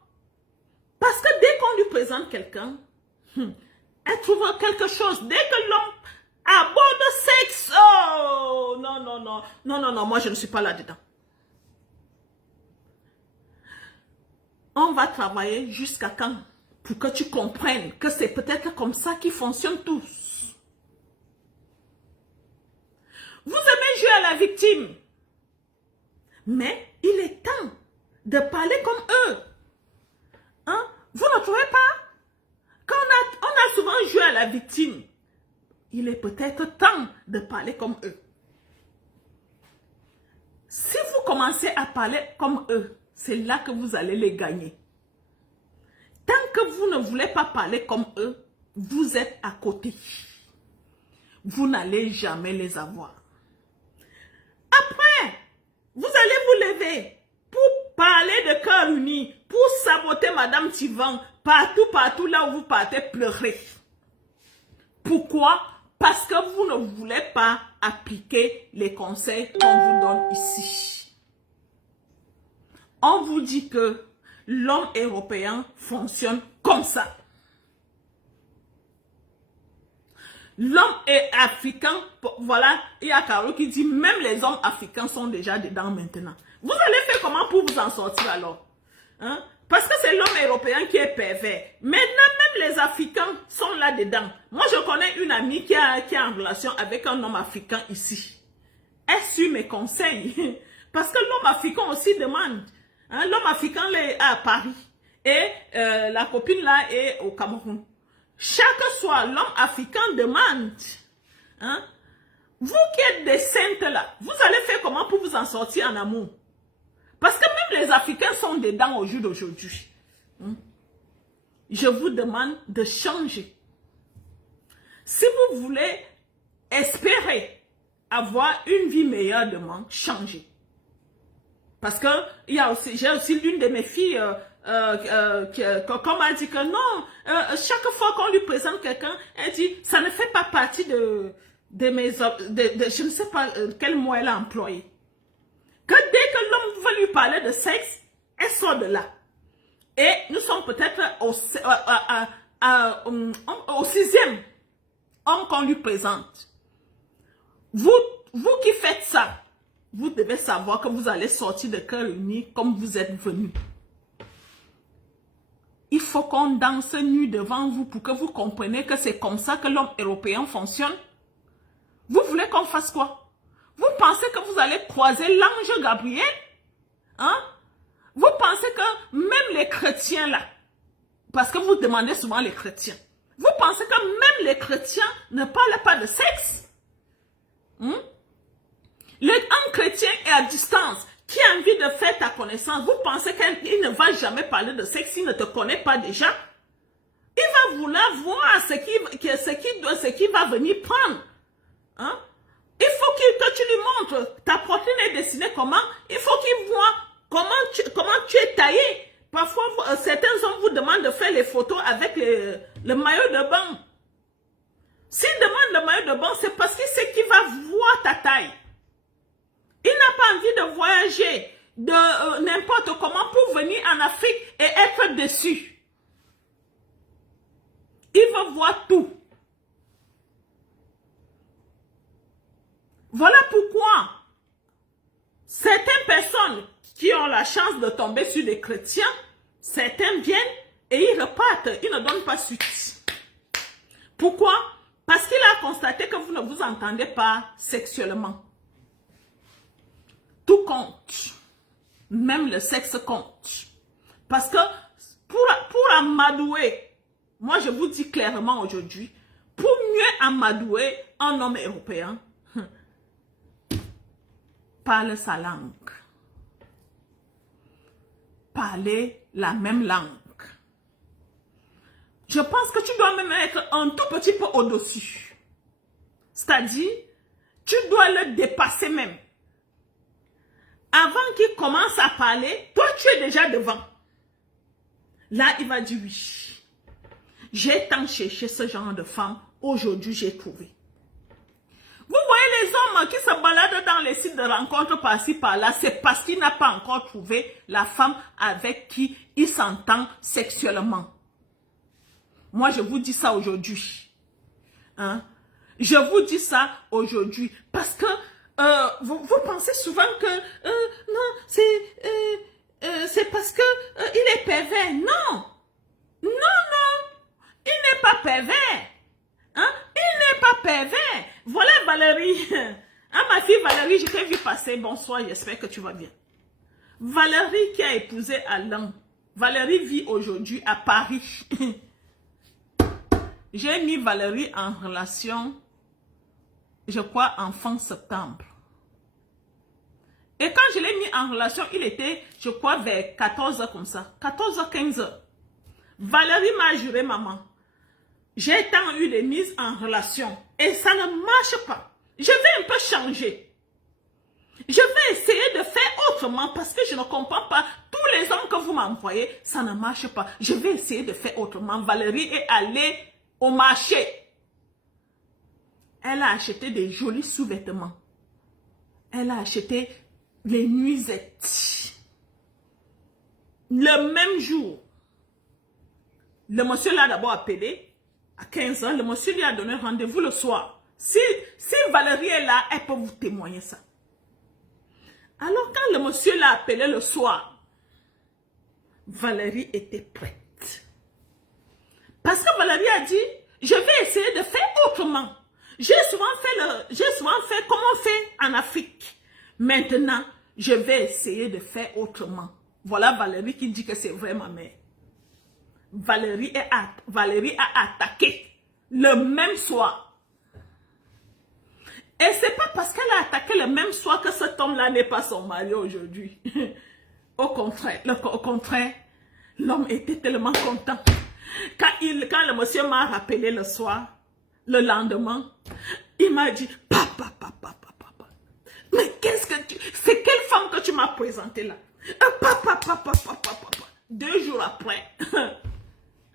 Parce que dès qu'on lui présente quelqu'un, elle trouve quelque chose. Dès que l'homme aborde sexe, oh, non, moi je ne suis pas là-dedans. On va travailler jusqu'à quand? Pour que tu comprennes que c'est peut-être comme ça qu'ils fonctionnent tous. Vous aimez jouer à la victime. Mais il est temps de parler comme eux. Hein? Vous ne trouvez pas? Quand on a souvent joué à la victime, il est peut-être temps de parler comme eux. Si vous commencez à parler comme eux, c'est là que vous allez les gagner. Tant que vous ne voulez pas parler comme eux, vous êtes à côté. Vous n'allez jamais les avoir. Après, vous allez vous lever pour parler de cœur uni, pour saboter Madame Tivan, partout là où vous partez pleurer. Pourquoi? Parce que vous ne voulez pas appliquer les conseils qu'on vous donne ici. On vous dit que l'homme européen fonctionne comme ça. L'homme est africain, voilà, il y a Caro qui dit même les hommes africains sont déjà dedans maintenant. Vous allez faire comment pour vous en sortir alors? Hein? Parce que c'est l'homme européen qui est pervers. Maintenant, même les Africains sont là-dedans. Moi, je connais une amie qui est en relation avec un homme africain ici. Elle suit mes conseils. Parce que l'homme africain aussi demande. Hein? L'homme africain est à Paris. Et la copine là est au Cameroun. Chaque soir, l'homme africain demande. Hein? Vous qui êtes des saintes là, vous allez faire comment pour vous en sortir en amour? Parce que même les Africains sont dedans au jour d'aujourd'hui. Je vous demande de changer. Si vous voulez espérer avoir une vie meilleure demain, changez. Parce que j'ai aussi l'une de mes filles comme elle dit que non, chaque fois qu'on lui présente quelqu'un, elle dit ça ne fait pas partie de je ne sais pas quel mot elle a employé. Que dès que l'homme veut lui parler de sexe, elle sort de là. Et nous sommes peut-être au 6e homme qu'on lui présente. Vous qui faites ça, vous devez savoir que vous allez sortir de cœur uni comme vous êtes venu. Il faut qu'on danse nu devant vous pour que vous compreniez que c'est comme ça que l'homme européen fonctionne. Vous voulez qu'on fasse quoi? Vous pensez que vous allez croiser l'ange Gabriel? Hein? Vous pensez que même les chrétiens là, parce que vous demandez souvent les chrétiens, vous pensez que même les chrétiens ne parlent pas de sexe? Un chrétien est à distance, qui a envie de faire ta connaissance, vous pensez qu'il ne va jamais parler de sexe, il ne te connaît pas déjà? Il va vouloir voir ce qu'il va venir prendre. Hein? Il faut que tu lui montres ta poitrine est dessinée comment. Il faut qu'il voit comment tu es taillé. Parfois, certains hommes vous demandent de faire les photos avec le maillot de bain. S'il demande le maillot de bain, c'est parce qu'il sait qu'il va voir ta taille. Il n'a pas envie de voyager de n'importe comment pour venir en Afrique et être déçu. Il veut voir tout. Voilà pourquoi certaines personnes qui ont la chance de tomber sur des chrétiens, certains viennent et ils repartent, ils ne donnent pas suite. Pourquoi? Parce qu'il a constaté que vous ne vous entendez pas sexuellement. Tout compte. Même le sexe compte. Parce que pour amadouer, moi je vous dis clairement aujourd'hui, pour mieux amadouer un homme européen, parle sa langue. Parlez la même langue. Je pense que tu dois même être un tout petit peu au-dessus. C'est-à-dire, tu dois le dépasser même. Avant qu'il commence à parler, toi tu es déjà devant. Là, il va dire oui. J'ai tant cherché ce genre de femme. Aujourd'hui, j'ai trouvé. Vous voyez les hommes qui se baladent dans les sites de rencontres par-ci, par-là, c'est parce qu'il n'a pas encore trouvé la femme avec qui il s'entend sexuellement. Moi, je vous dis ça aujourd'hui. Hein? Je vous dis ça aujourd'hui parce que vous pensez souvent que non, c'est parce que il est pervers. Non, non, non, il n'est pas pervers. Hein? Il n'est pas pervers. Voilà Valérie. Hein, ma fille Valérie, je t'ai vu passer. Bonsoir, j'espère que tu vas bien. Valérie qui a épousé Alain. Valérie vit aujourd'hui à Paris. J'ai mis Valérie en relation, je crois, en fin septembre. Et quand je l'ai mis en relation, il était, je crois, vers 14h comme ça. 14h, 15h. Valérie m'a juré, maman. J'ai tant eu des mises en relation et ça ne marche pas. Je vais un peu changer. Je vais essayer de faire autrement parce que je ne comprends pas. Tous les hommes que vous m'envoyez, ça ne marche pas. Je vais essayer de faire autrement. Valérie est allée au marché. Elle a acheté des jolis sous-vêtements. Elle a acheté les nuisettes. Le même jour, le monsieur l'a d'abord appelé. À 15 ans, le monsieur lui a donné rendez-vous le soir. Si Valérie est là, elle peut vous témoigner ça. Alors quand le monsieur l'a appelé le soir, Valérie était prête. Parce que Valérie a dit, je vais essayer de faire autrement. J'ai souvent fait comme on fait en Afrique. Maintenant, je vais essayer de faire autrement. Voilà Valérie qui dit que c'est vrai ma mère. Valérie a attaqué le même soir. Et c'est pas parce qu'elle a attaqué le même soir que cet homme-là n'est pas son mari aujourd'hui. Au contraire, l'homme était tellement content. Quand le monsieur m'a rappelé le soir, le lendemain, il m'a dit, papa, mais c'est quelle femme que tu m'as présentée là? Papa. 2 jours après,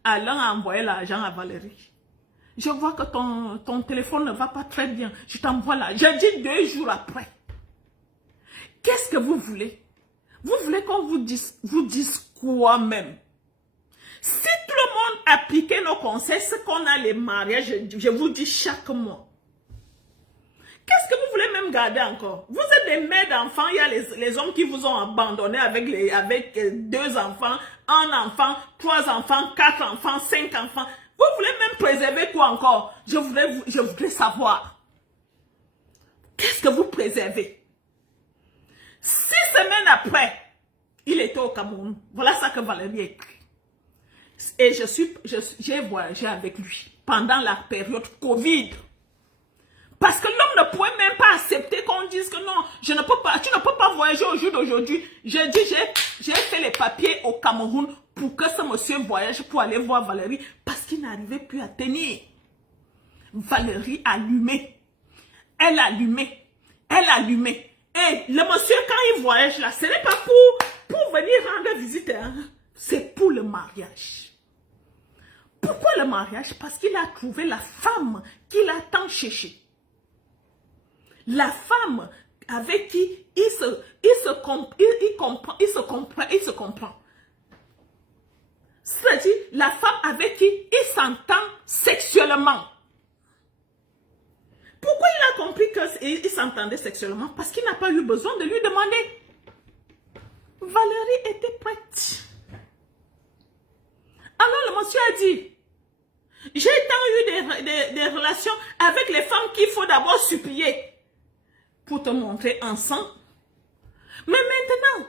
Alain a envoyé l'argent à Valérie. Je vois que ton téléphone ne va pas très bien. Je t'envoie là. Je dis 2 jours après. Qu'est-ce que vous voulez? Vous voulez qu'on vous dise quoi même? Si tout le monde appliquait nos conseils, ce qu'on a les mariages, je vous dis chaque mois. Qu'est-ce que vous voulez même garder encore? Vous êtes des mères d'enfants, il y a les hommes qui vous ont abandonné avec 2 enfants, 1 enfant, 3 enfants, 4 enfants, 5 enfants. Vous voulez même préserver quoi encore? Je voudrais savoir. Qu'est-ce que vous préservez? 6 semaines après, il était au Cameroun. Voilà ça que Valérie a écrit. Et j'ai voyagé avec lui pendant la période Covid. Parce que l'homme ne pouvait même pas accepter qu'on dise que non, tu ne peux pas voyager au jour d'aujourd'hui. J'ai fait les papiers au Cameroun pour que ce monsieur voyage pour aller voir Valérie parce qu'il n'arrivait plus à tenir. Valérie allumait. Elle allumait. Et le monsieur, quand il voyage là, ce n'est pas pour venir rendre visite. Hein. C'est pour le mariage. Pourquoi le mariage? Parce qu'il a trouvé la femme qu'il a tant cherché. La femme avec qui il se comprend. C'est-à-dire la femme avec qui il s'entend sexuellement. Pourquoi il a compris qu'il s'entendait sexuellement? Parce qu'il n'a pas eu besoin de lui demander. Valérie était prête. Alors le monsieur a dit, j'ai tant eu des relations avec les femmes qu'il faut d'abord supplier pour te montrer ensemble. Mais maintenant,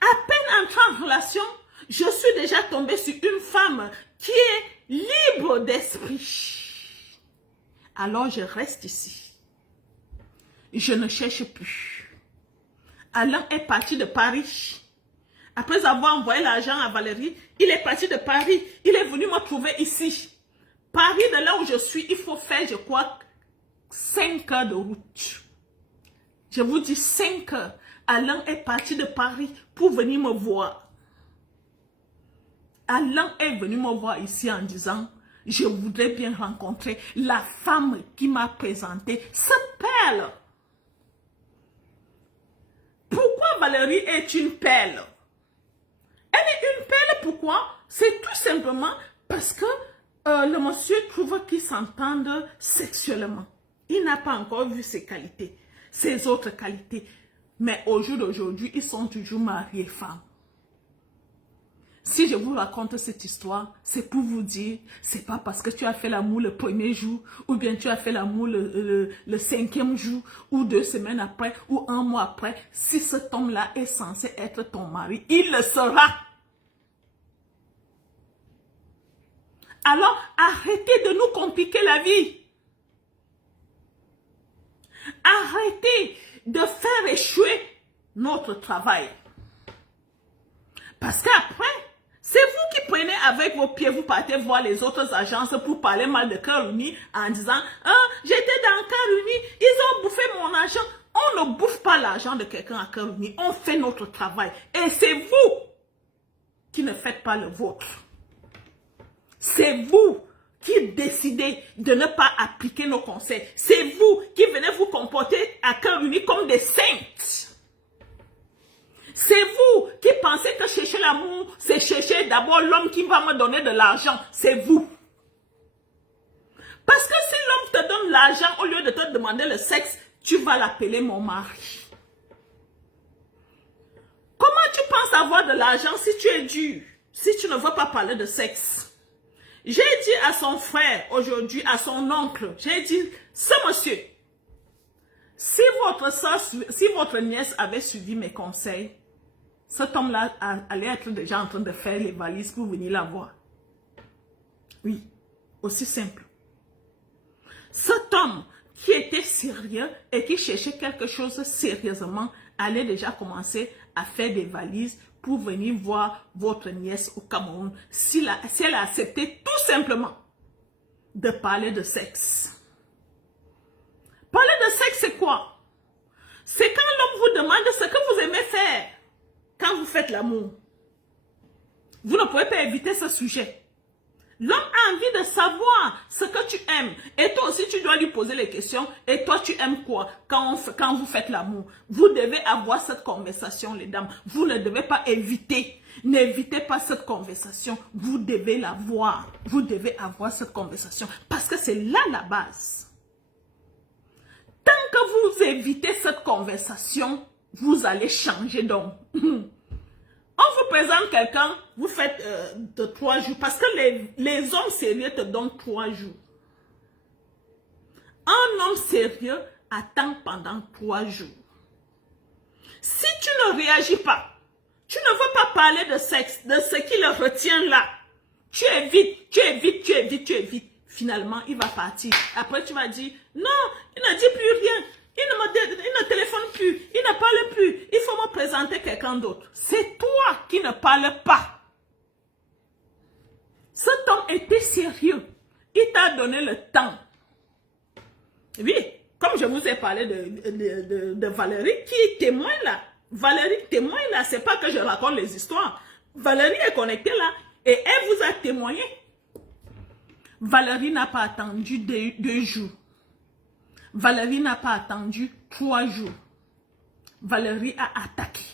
à peine entré en relation, je suis déjà tombée sur une femme qui est libre d'esprit. Alors je reste ici. Je ne cherche plus. Alain est parti de Paris. Après avoir envoyé l'argent à Valérie, il est parti de Paris. Il est venu me trouver ici. Paris, de là où je suis, il faut faire, je crois, 5 heures de route. Je vous dis 5 heures. Alain est parti de Paris pour venir me voir. Alain est venu me voir ici en disant, je voudrais bien rencontrer la femme qui m'a présenté ce perle. Pourquoi Valérie est une perle? Elle est une perle, pourquoi? C'est tout simplement parce que le monsieur trouve qu'ils s'entendent sexuellement. Il n'a pas encore vu ses qualités, ses autres qualités. Mais au jour d'aujourd'hui, ils sont toujours mariés femmes. Si je vous raconte cette histoire, c'est pour vous dire, c'est pas parce que tu as fait l'amour le premier jour, ou bien tu as fait l'amour le 5e jour, ou 2 semaines après, ou 1 mois après. Si cet homme-là est censé être ton mari, il le sera. Alors, arrêtez de nous compliquer la vie. Arrêtez de faire échouer notre travail. Parce qu'après, c'est vous qui prenez avec vos pieds, vous partez voir les autres agences pour parler mal de Cœur Uni en disant ah, j'étais dans Cœur Uni, ils ont bouffé mon argent. On ne bouffe pas l'argent de quelqu'un à Cœur Uni, on fait notre travail. Et c'est vous qui ne faites pas le vôtre. C'est vous qui décidez de ne pas appliquer nos conseils. C'est vous qui venez vous comporter à Cœur Uni comme des saints. C'est vous qui pensez que chercher l'amour, c'est chercher d'abord l'homme qui va me donner de l'argent. C'est vous. Parce que si l'homme te donne l'argent, au lieu de te demander le sexe, tu vas l'appeler mon mari. Comment tu penses avoir de l'argent si tu es dur, si tu ne veux pas parler de sexe? J'ai dit à son frère aujourd'hui, à son oncle, j'ai dit, ce monsieur, si votre soeur, si votre nièce avait suivi mes conseils, cet homme-là allait être déjà en train de faire les valises pour venir la voir. Oui, aussi simple. Cet homme qui était sérieux et qui cherchait quelque chose sérieusement allait déjà commencer à faire des valises pour venir voir votre nièce au Cameroun si elle a accepté tout simplement de parler de sexe. Parler de sexe, c'est quoi? C'est quand l'homme vous demande ce que vous aimez faire quand vous faites l'amour. Vous ne pouvez pas éviter ce sujet. L'homme a envie de savoir ce que tu aimes. Et toi aussi, tu dois lui poser les questions. Et toi, tu aimes quoi quand vous faites l'amour? Vous devez avoir cette conversation, les dames. Vous ne devez pas éviter. N'évitez pas cette conversation. Vous devez l'avoir. Vous devez avoir cette conversation. Parce que c'est là la base. Tant que vous évitez cette conversation, vous allez changer d'homme. On vous présente quelqu'un, vous faites de 3 jours. Parce que les hommes sérieux te donnent 3 jours. Un homme sérieux attend pendant 3 jours. Si tu ne réagis pas, tu ne veux pas parler de sexe, de ce qui le retient là. Tu évites, tu évites, tu évites, tu évites. Finalement, il va partir. Après, tu vas dire, non, il ne dit plus rien. Il ne téléphone plus, il ne parle plus, il faut me présenter quelqu'un d'autre. C'est toi qui ne parles pas. Cet homme était sérieux. Il t'a donné le temps. Oui, comme je vous ai parlé de Valérie, qui témoigne là. Valérie témoigne là, c'est pas que je raconte les histoires. Valérie est connectée là et elle vous a témoigné. Valérie n'a pas attendu 2 jours. Valérie n'a pas attendu 3 jours. Valérie a attaqué.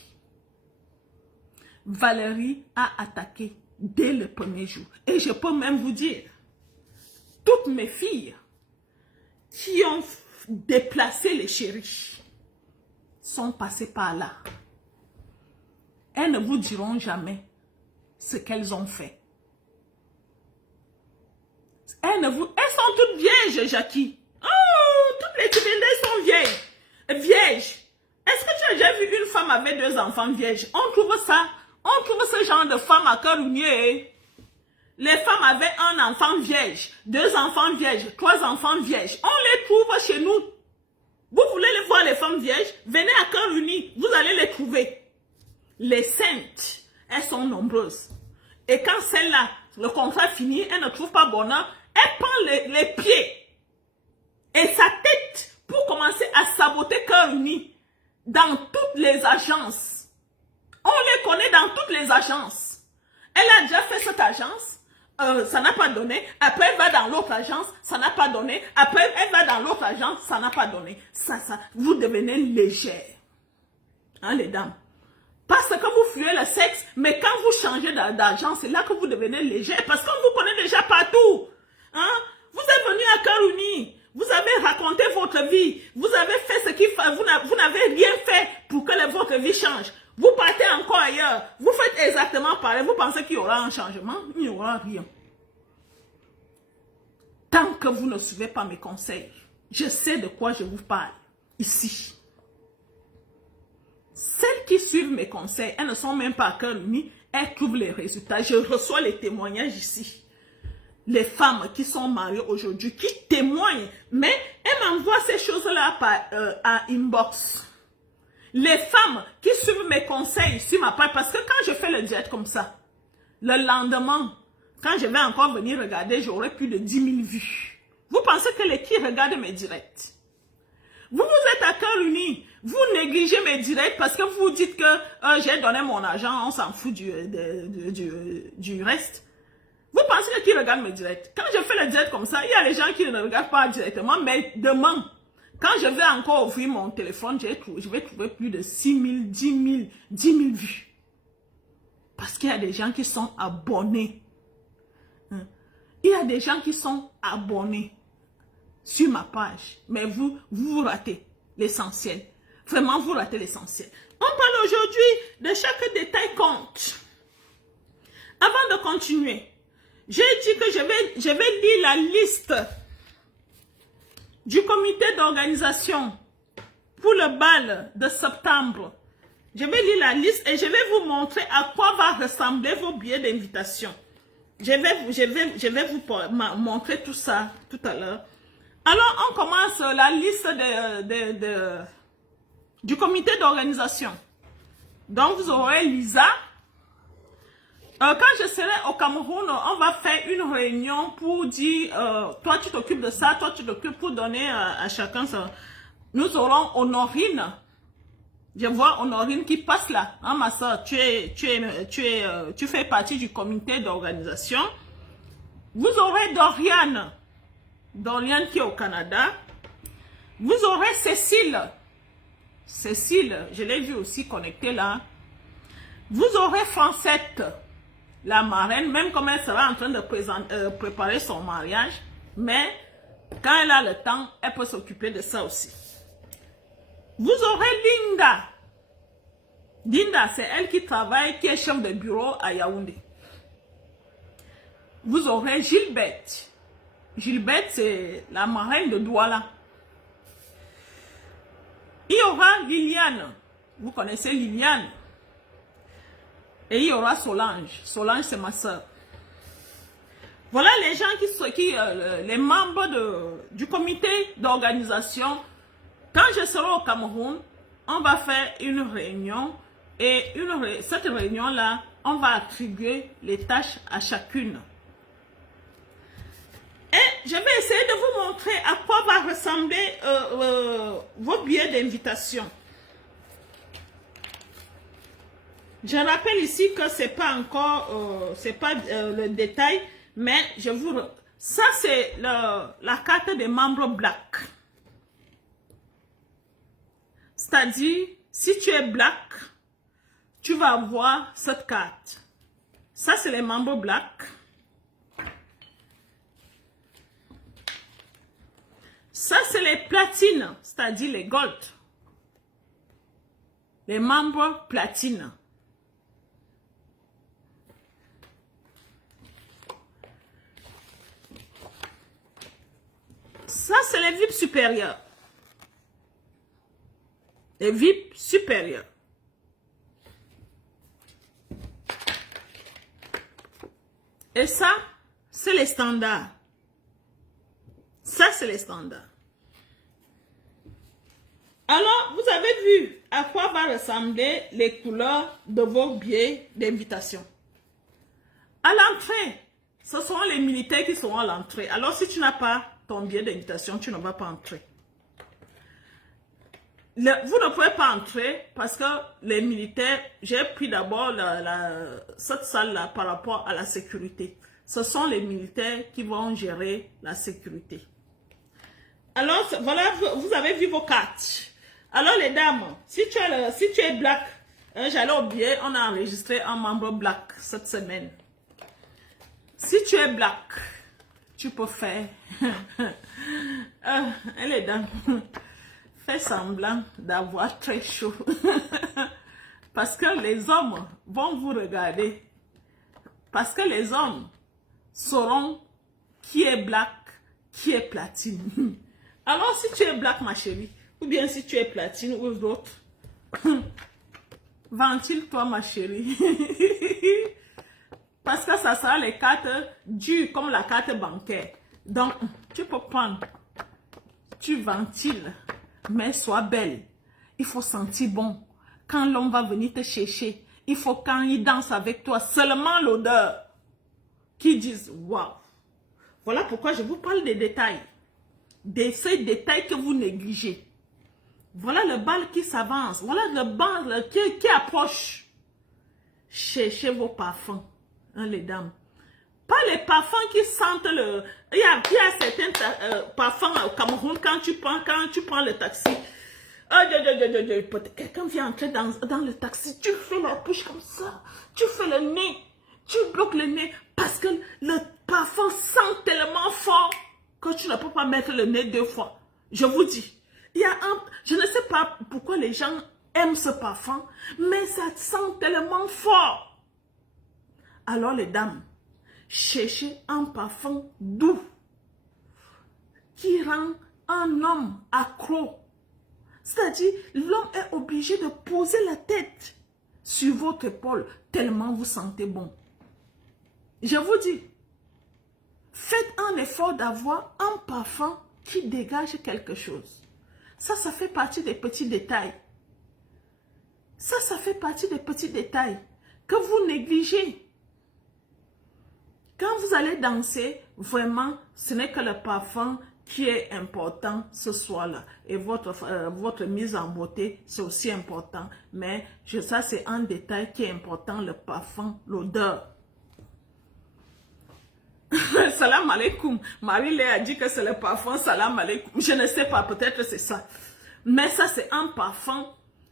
Valérie a attaqué dès le premier jour. Et je peux même vous dire, toutes mes filles qui ont déplacé les chéris sont passées par là. Elles ne vous diront jamais ce qu'elles ont fait. Elles sont toutes vierges, Jackie. Oh, toutes les Tibédaises sont vieilles. Vierges. Est-ce que tu as déjà vu une femme avec 2 enfants vierges? On trouve ça. On trouve ce genre de femme à Cœur Uni. Les femmes avaient un enfant vierge, 2 enfants vierges, 3 enfants vierges. On les trouve chez nous. Vous voulez les voir les femmes vierges? Venez à Cœur Uni. Vous allez les trouver. Les saintes, elles sont nombreuses. Et quand celle-là, le contrat finit, elle ne trouve pas bonheur, elle prend les pieds et sa tête pour commencer à saboter Cœur Uni dans toutes les agences. On les connaît dans toutes les agences. Elle a déjà fait cette agence, ça n'a pas donné. Après, elle va dans l'autre agence, ça n'a pas donné. Après, elle va dans l'autre agence, ça n'a pas donné. Vous devenez légère. Hein, les dames? Parce que vous fuyez le sexe, mais quand vous changez d'agence, c'est là que vous devenez légère. Parce qu'on vous connaît déjà partout. Hein? Vous êtes venu à Cœur Uni. Vous avez raconté votre vie. Vous avez fait ce qu'il faut. Vous n'avez rien fait pour que votre vie change. Vous partez encore ailleurs. Vous faites exactement pareil. Vous pensez qu'il y aura un changement? Il n'y aura rien. Tant que vous ne suivez pas mes conseils, je sais de quoi je vous parle ici. Celles qui suivent mes conseils, elles ne sont même pas à Cœur Uni, elles trouvent les résultats. Je reçois les témoignages ici. Les femmes qui sont mariées aujourd'hui, qui témoignent, mais elles m'envoient ces choses-là à inbox. Les femmes qui suivent mes conseils sur ma page, parce que quand je fais le diète comme ça, le lendemain, quand je vais encore venir regarder, j'aurai plus de 10 000 vues. Vous pensez que qui regardent mes directs? Vous êtes à cœur uni. Vous négligez mes directs parce que vous dites que j'ai donné mon argent, on s'en fout du reste. Vous pensez que qui regarde mes directs? Quand je fais le direct comme ça, il y a les gens qui ne regardent pas directement, mais demain, quand je vais encore ouvrir mon téléphone, je vais trouver plus de 6 000, 10 000 vues. Parce qu'il y a des gens qui sont abonnés. Il y a des gens qui sont abonnés sur ma page. Mais vous ratez l'essentiel. Vraiment, vous ratez l'essentiel. On parle aujourd'hui de chaque détail compte. Avant de continuer, j'ai dit que je vais lire la liste du comité d'organisation pour le bal de septembre. Je vais lire la liste et je vais vous montrer à quoi va ressembler vos billets d'invitation. Je vais vous montrer tout ça tout à l'heure. Alors, on commence la liste du comité d'organisation. Donc, vous aurez Lisa. Quand je serai au Cameroun, on va faire une réunion pour dire, toi tu t'occupes de ça, toi tu t'occupes pour donner à chacun ça. Nous aurons Honorine. Je vois Honorine qui passe là. Hein, ma soeur, tu fais partie du comité d'organisation. Vous aurez Doriane. Doriane qui est au Canada. Vous aurez Cécile. Cécile, je l'ai vu aussi connectée là. Vous aurez Francette, la marraine, même comme elle sera en train de préparer son mariage. Mais quand elle a le temps, elle peut s'occuper de ça aussi. Vous aurez Linda. Linda, c'est elle qui travaille, qui est chef de bureau à Yaoundé. Vous aurez Gilberte. Gilberte, c'est la marraine de Douala. Il y aura Liliane. Vous connaissez Liliane. Et il y aura Solange. Solange, c'est ma soeur. Voilà les gens les membres du comité d'organisation. Quand je serai au Cameroun, on va faire une réunion. Et cette réunion-là, on va attribuer les tâches à chacune. Et je vais essayer de vous montrer à quoi va ressembler vos billets d'invitation. Je rappelle ici que c'est pas encore, le détail, mais ça c'est la carte des membres Black. C'est-à-dire, si tu es Black, tu vas avoir cette carte. Ça c'est les membres Black. Ça, c'est les platines, c'est-à-dire les gold. Les membres platines. Ça, c'est les VIP supérieurs. Les VIP supérieurs. Et ça, c'est les standards. Ça, c'est les standards. Alors, vous avez vu à quoi va ressembler les couleurs de vos billets d'invitation. À l'entrée, ce seront les militaires qui seront à l'entrée. Alors, si tu n'as pas ton billet d'invitation, tu ne vas pas entrer. Vous ne pouvez pas entrer parce que les militaires, j'ai pris d'abord cette salle-là par rapport à la sécurité. Ce sont les militaires qui vont gérer la sécurité. Alors, voilà, vous avez vu vos cartes. Alors, les dames, si tu es Black, j'allais oublier, on a enregistré un membre Black cette semaine. Si tu es Black, tu peux faire... les dames, fais semblant d'avoir très chaud. Parce que les hommes vont vous regarder. Parce que les hommes sauront qui est Black, qui est platine. Alors, si tu es Black, ma chérie, ou bien si tu es platine ou d'autres, ventile-toi, ma chérie. Parce que ça sera les cartes dues, comme la carte bancaire. Donc, tu peux prendre, tu ventiles, mais sois belle. Il faut sentir bon. Quand l'homme va venir te chercher, il faut quand il danse avec toi, seulement l'odeur. qui disent, waouh, voilà pourquoi je vous parle des détails. Ces détails que vous négligez. Voilà le bal qui s'avance. Voilà le bal qui approche. Cherchez vos parfums, hein, les dames. Pas les parfums qui sentent le... Il y a certains parfums au Cameroun, quand tu prends le taxi. Quelqu'un vient entrer dans le taxi, tu fais la bouche comme ça, tu fais le nez, tu bloques le nez parce que le parfum sent tellement fort que tu ne peux pas mettre le nez 2 fois. Je vous dis, je ne sais pas pourquoi les gens aiment ce parfum, mais ça sent tellement fort. Alors les dames, cherchez un parfum doux qui rend un homme accro. C'est-à-dire, l'homme est obligé de poser la tête sur votre épaule tellement vous sentez bon. Je vous dis, faites un effort d'avoir un parfum qui dégage quelque chose. Ça fait partie des petits détails. Ça fait partie des petits détails que vous négligez. Quand vous allez danser, vraiment, ce n'est que le parfum qui est important ce soir-là. Et votre mise en beauté, c'est aussi important. Mais ça, c'est un détail qui est important, le parfum, l'odeur. Salam alaikum. Marie-Lé a dit que c'est le parfum salam alaikum. Je ne sais pas, peut-être c'est ça. Mais ça, c'est un parfum.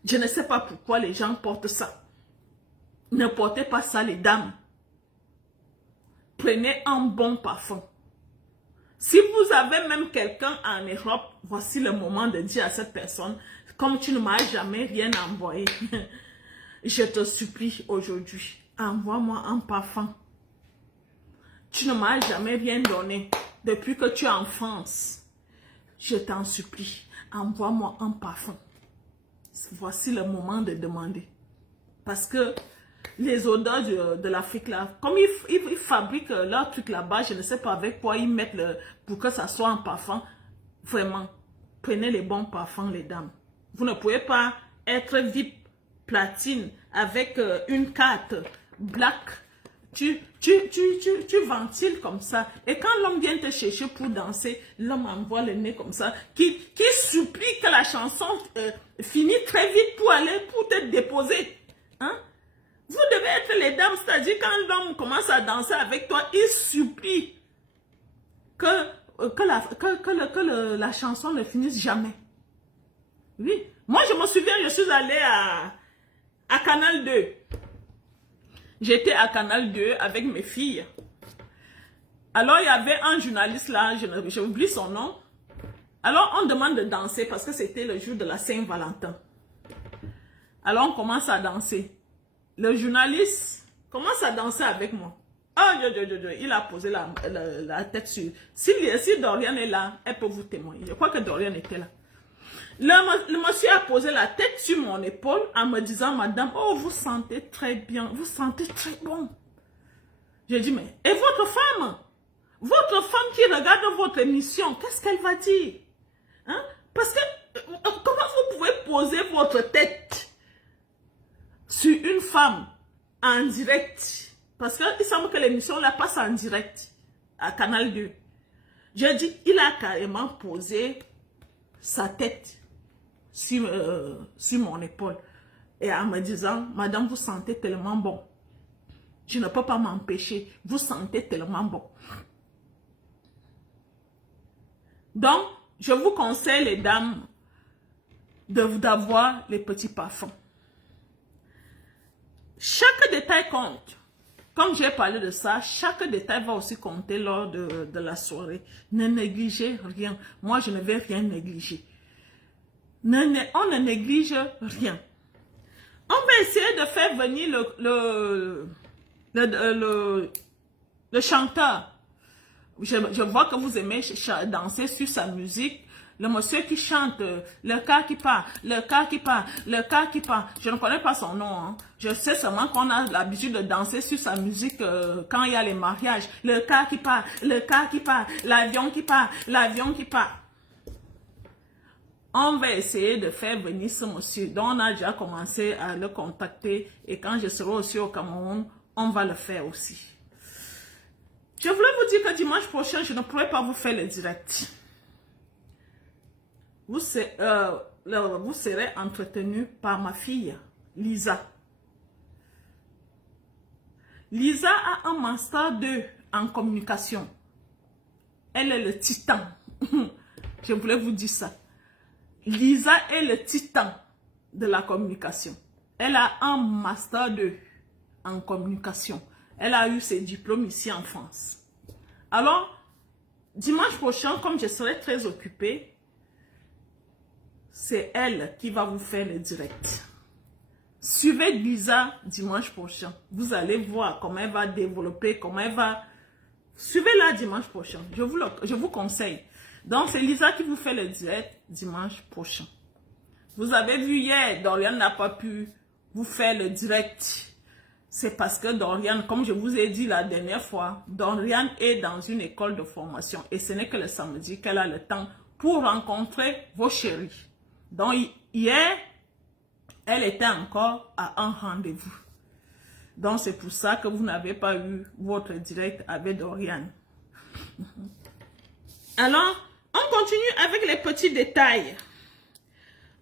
Je ne sais pas pourquoi les gens portent ça. Ne portez pas ça, les dames. Prenez un bon parfum. Si vous avez même quelqu'un en Europe, voici le moment de dire à cette personne, comme tu ne m'as jamais rien envoyé, je te supplie aujourd'hui, envoie-moi un parfum. Tu ne m'as jamais rien donné depuis que tu es en France. Je t'en supplie, envoie-moi un parfum. Voici le moment de demander. Parce que les odeurs de l'Afrique, là, comme ils fabriquent leur truc là-bas, je ne sais pas avec quoi ils mettent pour que ça soit un parfum. Vraiment, prenez les bons parfums, les dames. Vous ne pouvez pas être VIP platine avec une carte black. Tu ventiles comme ça. Et quand l'homme vient te chercher pour danser, l'homme envoie le nez comme ça, qui supplie que la chanson finisse très vite pour te déposer. Hein? Vous devez être les dames, c'est-à-dire quand l'homme commence à danser avec toi, il supplie que la chanson ne finisse jamais. Oui. Moi, je me souviens, je suis allée à Canal 2. J'étais à Canal 2 avec mes filles. Alors, il y avait un journaliste là, j'ai oublié son nom. Alors, on demande de danser parce que c'était le jour de la Saint-Valentin. Alors, on commence à danser. Le journaliste commence à danser avec moi. Oh, il a posé la tête sur... Si Dorian est là, elle peut vous témoigner. Je crois que Dorian était là. Le monsieur a posé la tête sur mon épaule en me disant, madame, oh, vous sentez très bien, vous sentez très bon. J'ai dit, mais, et votre femme? Votre femme qui regarde votre émission, qu'est-ce qu'elle va dire? Hein? Parce que, comment vous pouvez poser votre tête sur une femme en direct? Parce qu'il semble que l'émission la passe en direct à Canal 2. J'ai dit, il a carrément posé sa tête sur mon épaule et en me disant, madame, vous sentez tellement bon. Je ne peux pas m'empêcher. Vous sentez tellement bon. Donc, je vous conseille, les dames, d'avoir les petits parfums. Chaque détail compte. Comme j'ai parlé de ça, chaque détail va aussi compter lors de la soirée. Ne négligez rien. Moi, je ne vais rien négliger. On ne néglige rien. On va essayer de faire venir le chanteur. Je vois que vous aimez danser sur sa musique. Le monsieur qui chante, le cas qui part, le cas qui part, le cas qui part. Je ne connais pas son nom. Hein. Je sais seulement qu'on a l'habitude de danser sur sa musique quand il y a les mariages. Le cas qui part, le cas qui part, l'avion qui part, l'avion qui part. On va essayer de faire venir ce monsieur. Donc, on a déjà commencé à le contacter. Et quand je serai aussi au Cameroun, on va le faire aussi. Je voulais vous dire que dimanche prochain, je ne pourrai pas vous faire le direct. Vous serez entretenu par ma fille, Lisa. Lisa a un master 2 en communication. Elle est le titan. Je voulais vous dire ça. Lisa est le titan de la communication. Elle a un master 2 en communication. Elle a eu ses diplômes ici en France. Alors, dimanche prochain, comme je serai très occupée, c'est elle qui va vous faire le direct. Suivez Lisa dimanche prochain. Vous allez voir comment elle va développer, comment elle va... Suivez-la dimanche prochain. Je vous conseille. Donc, c'est Lisa qui vous fait le direct dimanche prochain. Vous avez vu hier, Dorian n'a pas pu vous faire le direct. C'est parce que Dorian, comme je vous ai dit la dernière fois, Dorian est dans une école de formation. Et ce n'est que le samedi qu'elle a le temps pour rencontrer vos chéris. Donc, hier, elle était encore à un rendez-vous. Donc, c'est pour ça que vous n'avez pas eu votre direct avec Dorian. Alors, on continue avec les petits détails.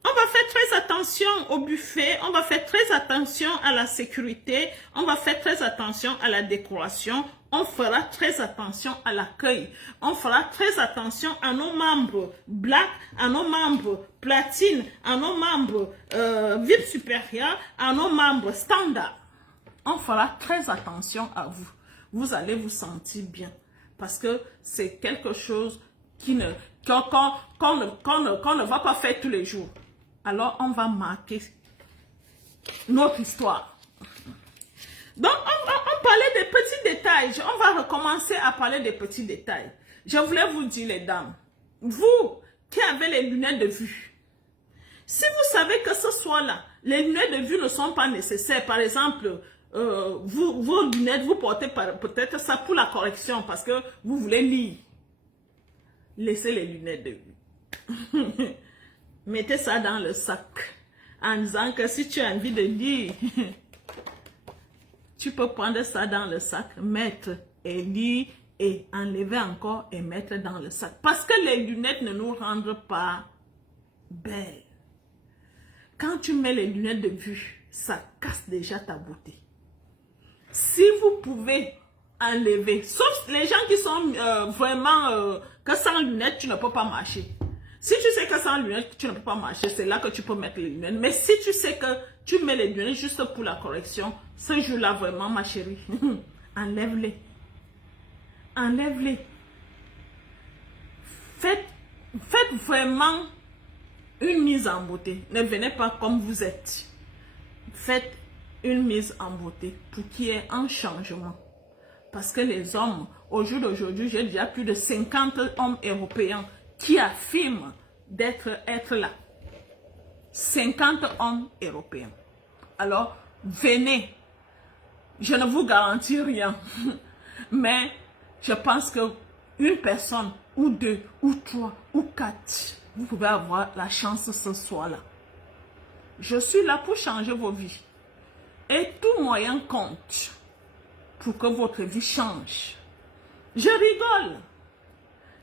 On va faire très attention au buffet, on va faire très attention à la sécurité, on va faire très attention à la décoration, on fera très attention à l'accueil, on fera très attention à nos membres black, à nos membres platine, à nos membres VIP supérieur, à nos membres standard. On fera très attention à vous. Vous allez vous sentir bien parce que c'est quelque chose qu'on ne va pas faire tous les jours. Alors, on va marquer notre histoire. Donc, on parlait des petits détails. On va recommencer à parler des petits détails. Je voulais vous dire, les dames, vous qui avez les lunettes de vue, si vous savez que ce soir-là, les lunettes de vue ne sont pas nécessaires, par exemple, vos lunettes, vous portez peut-être ça pour la correction parce que vous voulez lire. Laissez les lunettes de vue. Mettez ça dans le sac en disant que si tu as envie de lire, tu peux prendre ça dans le sac, mettre et lire et enlever encore et mettre dans le sac. Parce que les lunettes ne nous rendent pas belles. Quand tu mets les lunettes de vue, ça casse déjà ta beauté. Si vous pouvez enlever, sauf les gens qui sont vraiment que sans lunettes, tu ne peux pas marcher. Si tu sais que sans lunettes, tu ne peux pas marcher, c'est là que tu peux mettre les lunettes. Mais si tu sais que tu mets les lunettes juste pour la correction, ce jour-là, vraiment, ma chérie, enlève-les. Enlève-les. Faites vraiment une mise en beauté. Ne venez pas comme vous êtes. Faites une mise en beauté pour qu'il y ait un changement. Parce que les hommes, au jour d'aujourd'hui, j'ai déjà plus de 50 hommes européens qui affirment être là. 50 hommes européens. Alors, venez. Je ne vous garantis rien. Mais je pense que une personne, ou deux, ou trois, ou quatre, vous pouvez avoir la chance ce soir-là. Je suis là pour changer vos vies. Et tout moyen compte pour que votre vie change. Je rigole.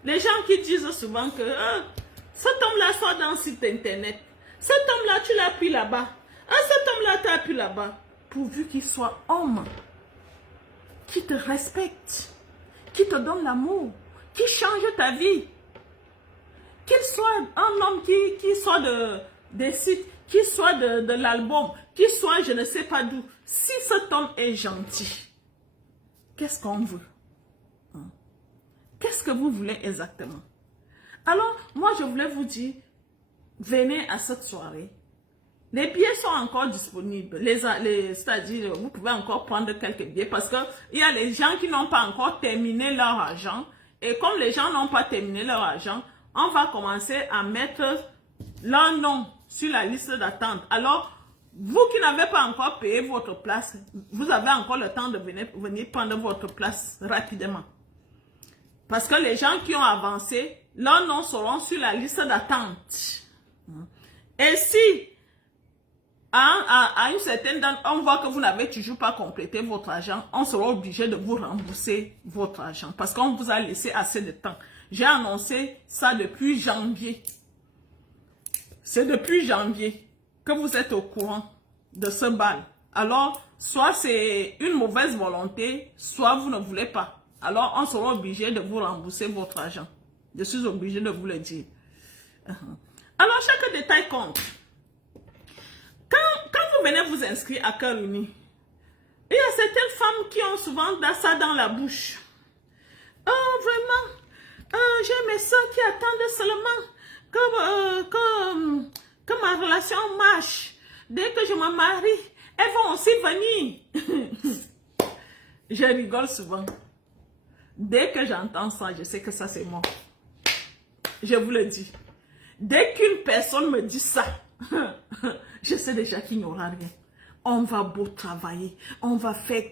Les gens qui disent souvent que cet homme-là soit dans le site internet. Cet homme-là, tu l'as pris là-bas. Cet homme-là, tu l'as pris là-bas. Pourvu qu'il soit homme, qui te respecte, qui te donne l'amour, qui change ta vie. Qu'il soit un homme qui soit des sites, qui soit de l'album, qui soit je ne sais pas d'où. Si cet homme est gentil, qu'est-ce qu'on veut? Qu'est-ce que vous voulez exactement? Alors, moi, je voulais vous dire, venez à cette soirée. Les billets sont encore disponibles. C'est-à-dire, vous pouvez encore prendre quelques billets parce qu'il y a les gens qui n'ont pas encore terminé leur argent. Et comme les gens n'ont pas terminé leur argent, on va commencer à mettre leur nom sur la liste d'attente. Alors, vous qui n'avez pas encore payé votre place, vous avez encore le temps de venir prendre votre place rapidement. Parce que les gens qui ont avancé, leurs noms seront sur la liste d'attente. Et si, à une certaine date, on voit que vous n'avez toujours pas complété votre argent, on sera obligé de vous rembourser votre argent parce qu'on vous a laissé assez de temps. J'ai annoncé ça depuis janvier. C'est depuis janvier que vous êtes au courant de ce bal. Alors, soit c'est une mauvaise volonté, soit vous ne voulez pas. Alors, on sera obligé de vous rembourser votre argent. Je suis obligé de vous le dire. Alors, chaque détail compte. Quand vous venez vous inscrire à Cœur Uni, il y a certaines femmes qui ont souvent ça dans la bouche. Oh, vraiment, j'ai mes soeurs qui attendent seulement que ma relation marche. Dès que je me marie, elles vont aussi venir. Je rigole souvent. Dès que j'entends ça, je sais que ça c'est moi. Je vous le dis. Dès qu'une personne me dit ça, je sais déjà qu'il n'y aura rien. On va beau travailler, on va faire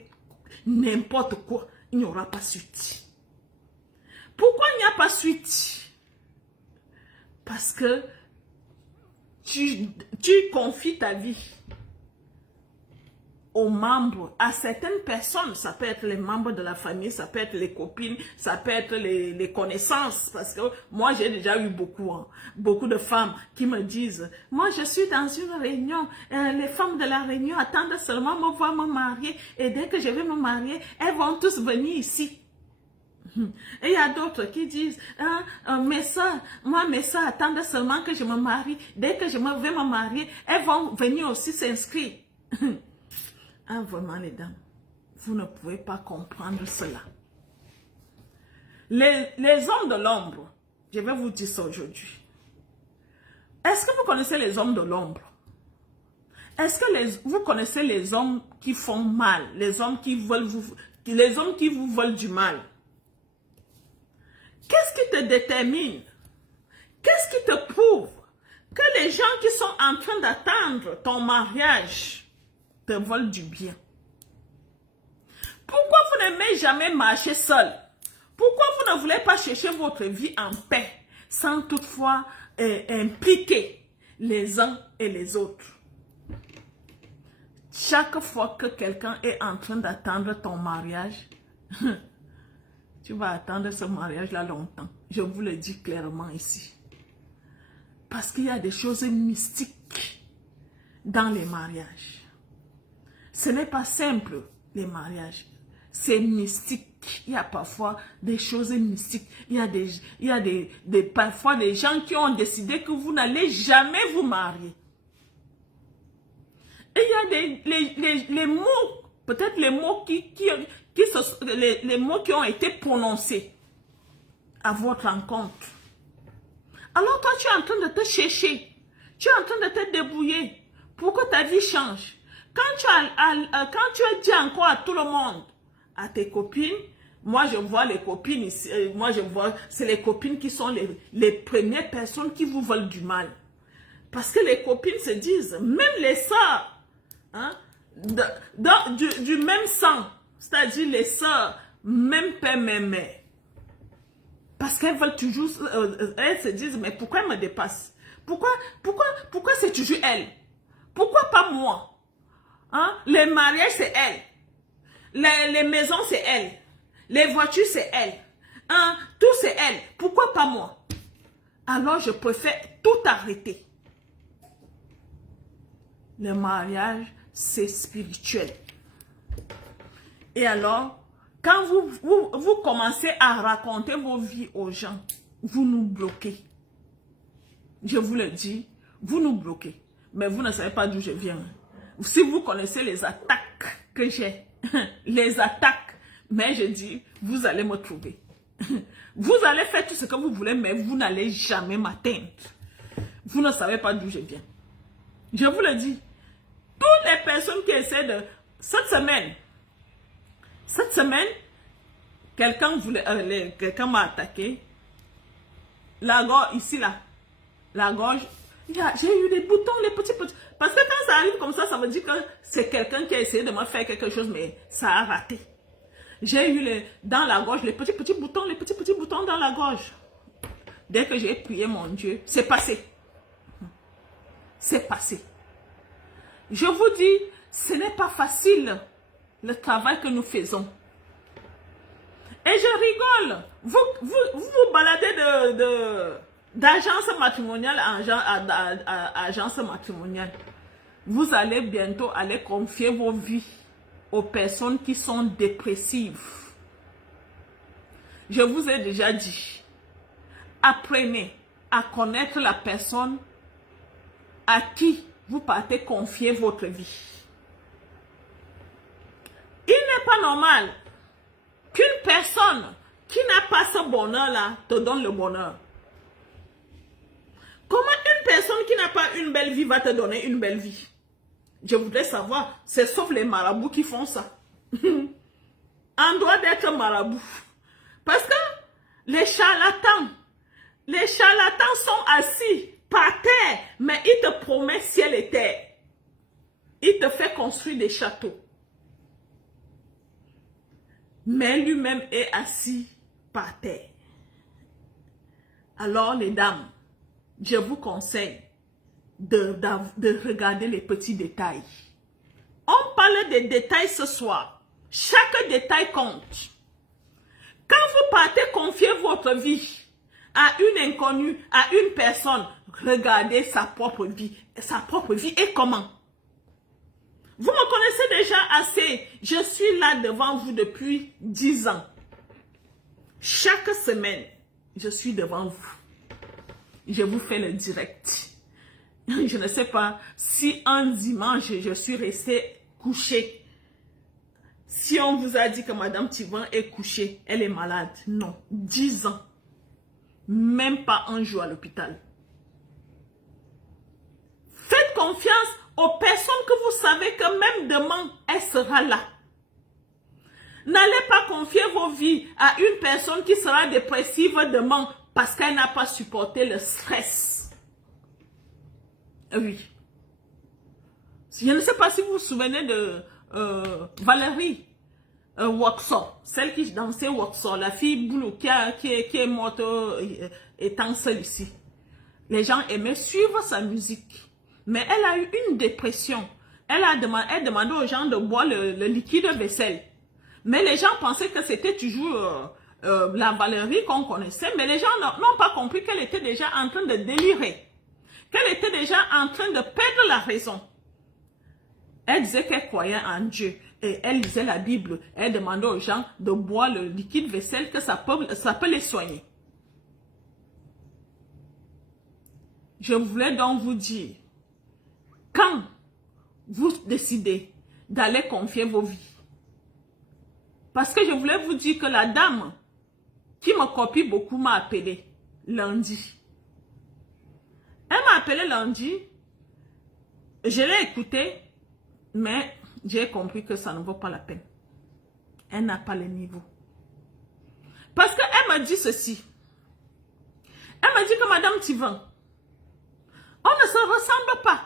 n'importe quoi, il n'y aura pas suite. Pourquoi il n'y a pas suite? Parce que tu confies ta vie aux membres, à certaines personnes. Ça peut être les membres de la famille, ça peut être les copines, ça peut être les connaissances. Parce que moi, j'ai déjà eu beaucoup de femmes qui me disent, moi, je suis dans une réunion, les femmes de la réunion attendent seulement me voir me marier. Et dès que je vais me marier, elles vont tous venir ici. Et il y a d'autres qui disent, mes soeurs attendent seulement que je me marie. Dès que je vais me marier, elles vont venir aussi s'inscrire. Ah, vraiment, les dames, vous ne pouvez pas comprendre cela. Les hommes de l'ombre, je vais vous dire ça aujourd'hui. Est-ce que vous connaissez les hommes de l'ombre? Est-ce que vous connaissez les hommes qui font mal, les hommes qui vous veulent du mal? Qu'est-ce qui te détermine? Qu'est-ce qui te prouve que les gens qui sont en train d'attendre ton mariage te veulent du bien? Pourquoi vous n'aimez jamais marcher seul? Pourquoi vous ne voulez pas chercher votre vie en paix sans toutefois impliquer les uns et les autres? Chaque fois que quelqu'un est en train d'attendre ton mariage, tu vas attendre ce mariage-là longtemps. Je vous le dis clairement ici. Parce qu'il y a des choses mystiques dans les mariages. Ce n'est pas simple, les mariages. C'est mystique. Il y a parfois des choses mystiques. Il y a parfois des gens qui ont décidé que vous n'allez jamais vous marier. Et il y a les mots, peut-être les mots les mots qui ont été prononcés à votre rencontre. Alors toi, tu es en train de te chercher. Tu es en train de te débrouiller pour que ta vie change. Quand tu as dit encore à tout le monde, à tes copines, moi je vois les copines ici, c'est les copines qui sont les premières personnes qui vous veulent du mal. Parce que les copines se disent, même les sœurs, hein, du même sang, c'est-à-dire les sœurs, même père, même mère. Parce qu'elles veulent toujours, elles se disent, mais pourquoi elle me dépasse? Pourquoi c'est toujours elle? Pourquoi pas moi? Hein? Les mariages, c'est elle. Les maisons, c'est elle. Les voitures, c'est elle. Hein? Tout, c'est elle. Pourquoi pas moi? Alors, je préfère tout arrêter. Le mariage, c'est spirituel. Et alors, quand vous commencez à raconter vos vies aux gens, vous nous bloquez. Je vous le dis, vous nous bloquez. Mais vous ne savez pas d'où je viens. Si vous connaissez les attaques que j'ai, les attaques, mais je dis, vous allez me trouver. Vous allez faire tout ce que vous voulez, mais vous n'allez jamais m'atteindre. Vous ne savez pas d'où je viens. Je vous le dis. Toutes les personnes qui essaient de... Cette semaine, quelqu'un m'a attaqué. La gorge, ici, là. La gorge. J'ai eu des boutons, les petits. Parce que quand ça arrive comme ça veut dire que c'est quelqu'un qui a essayé de me faire quelque chose, mais ça a raté. J'ai eu dans la gorge les petits boutons dans la gorge. Dès que j'ai prié mon Dieu, c'est passé. C'est passé. Je vous dis, ce n'est pas facile le travail que nous faisons. Et je rigole. Vous baladez d'agence matrimoniale à agence matrimoniale. Vous allez bientôt aller confier vos vies aux personnes qui sont dépressives. Je vous ai déjà dit, apprenez à connaître la personne à qui vous partez confier votre vie. Il n'est pas normal qu'une personne qui n'a pas ce bonheur-là te donne le bonheur. Comment une personne qui n'a pas une belle vie va te donner une belle vie? Je voudrais savoir, c'est sauf les marabouts qui font ça. En droit d'être marabout. Parce que les charlatans sont assis par terre, mais ils te promettent ciel et terre. Il te fait construire des châteaux. Mais lui-même est assis par terre. Alors les dames, je vous conseille de regarder les petits détails. On parle des détails ce soir. Chaque détail compte. Quand vous partez confier votre vie à une inconnue, à une personne, regardez sa propre vie. Sa propre vie est comment? Vous me connaissez déjà assez. Je suis là devant vous depuis 10 ans. Chaque semaine, je suis devant vous. Je vous fais le direct. Je ne sais pas si un dimanche, je suis restée couchée. Si on vous a dit que Madame Tivan est couchée, elle est malade. Non, 10 ans. Même pas un jour à l'hôpital. Faites confiance aux personnes que vous savez que même demain, elle sera là. N'allez pas confier vos vies à une personne qui sera dépressive demain parce qu'elle n'a pas supporté le stress. Oui. Je ne sais pas si vous vous souvenez de Valérie Waxo, celle qui dansait Waxo, la fille boulot qui est morte étant seule ici. Les gens aimaient suivre sa musique. Mais elle a eu une dépression. Elle demandait aux gens de boire le liquide vaisselle. Mais les gens pensaient que c'était toujours la Valérie qu'on connaissait. Mais les gens n'ont pas compris qu'elle était déjà en train de délirer. Qu'elle était déjà en train de perdre la raison. Elle disait qu'elle croyait en Dieu. Et elle lisait la Bible. Elle demandait aux gens de boire le liquide vaisselle, que ça peut les soigner. Je voulais donc vous dire, quand vous décidez d'aller confier vos vies, parce que je voulais vous dire que la dame qui me copie beaucoup m'a appelé lundi. Elle m'a appelé lundi, je l'ai écoutée, mais j'ai compris que ça ne vaut pas la peine. Elle n'a pas le niveau. Parce qu'elle m'a dit ceci. Elle m'a dit que Madame Tivan, on ne se ressemble pas.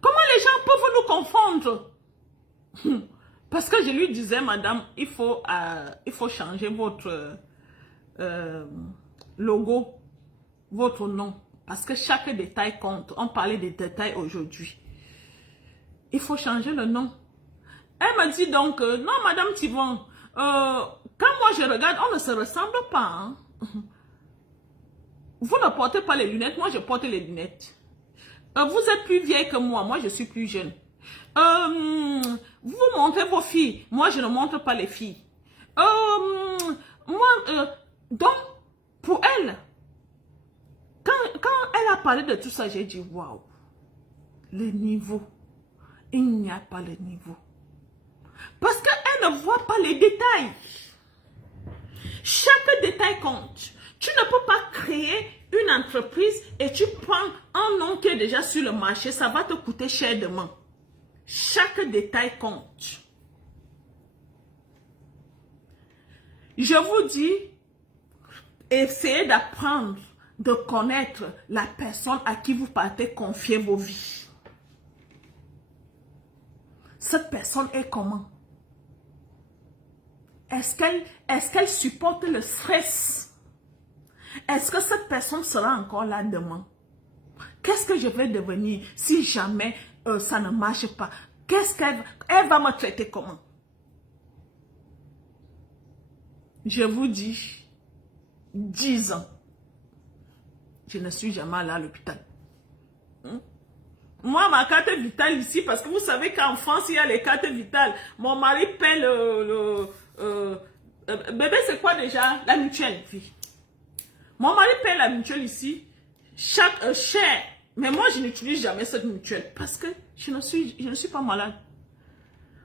Comment les gens peuvent nous confondre? Parce que je lui disais, Madame, il faut changer votre logo, votre nom. Parce que chaque détail compte. On parlait des détails aujourd'hui. Il faut changer le nom. Elle m'a dit donc, non, Madame Tivan, quand moi je regarde, on ne se ressemble pas. Hein? Vous ne portez pas les lunettes, moi je porte les lunettes. Vous êtes plus vieille que moi je suis plus jeune. Vous montrez vos filles, moi je ne montre pas les filles. Donc, pour elle, quand elle a parlé de tout ça, j'ai dit, waouh, le niveau, il n'y a pas le niveau. Parce qu'elle ne voit pas les détails. Chaque détail compte. Tu ne peux pas créer une entreprise et tu prends un nom qui est déjà sur le marché, ça va te coûter cher demain. Chaque détail compte. Je vous dis, essayez d'apprendre, de connaître la personne à qui vous partez confier vos vies. Cette personne est comment? Est-ce qu'elle supporte le stress? Est-ce que cette personne sera encore là demain? Qu'est-ce que je vais devenir si jamais ça ne marche pas. Qu'est-ce elle va me traiter comment? Je vous dis, 10 ans, je ne suis jamais allée à l'hôpital. Moi, ma carte vitale ici, parce que vous savez qu'en France, il y a les cartes vitales. Mon mari paie bébé, c'est quoi déjà? La mutuelle, fille. Mon mari paie la mutuelle ici, chaque cher. Mais moi, je n'utilise jamais cette mutuelle parce que je ne suis pas malade.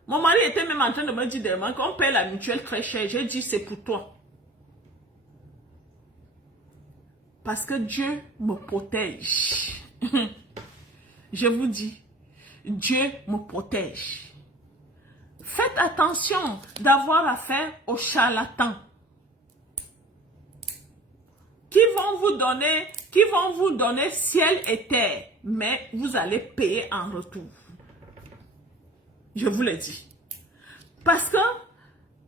Mon mari était même en train de me dire demain qu'on paie la mutuelle très cher. J'ai dit, c'est pour toi. Parce que Dieu me protège. Je vous dis, Dieu me protège. Faites attention d'avoir affaire aux charlatans qui vont vous donner ciel et terre, mais vous allez payer en retour. Je vous l'ai dit. Parce que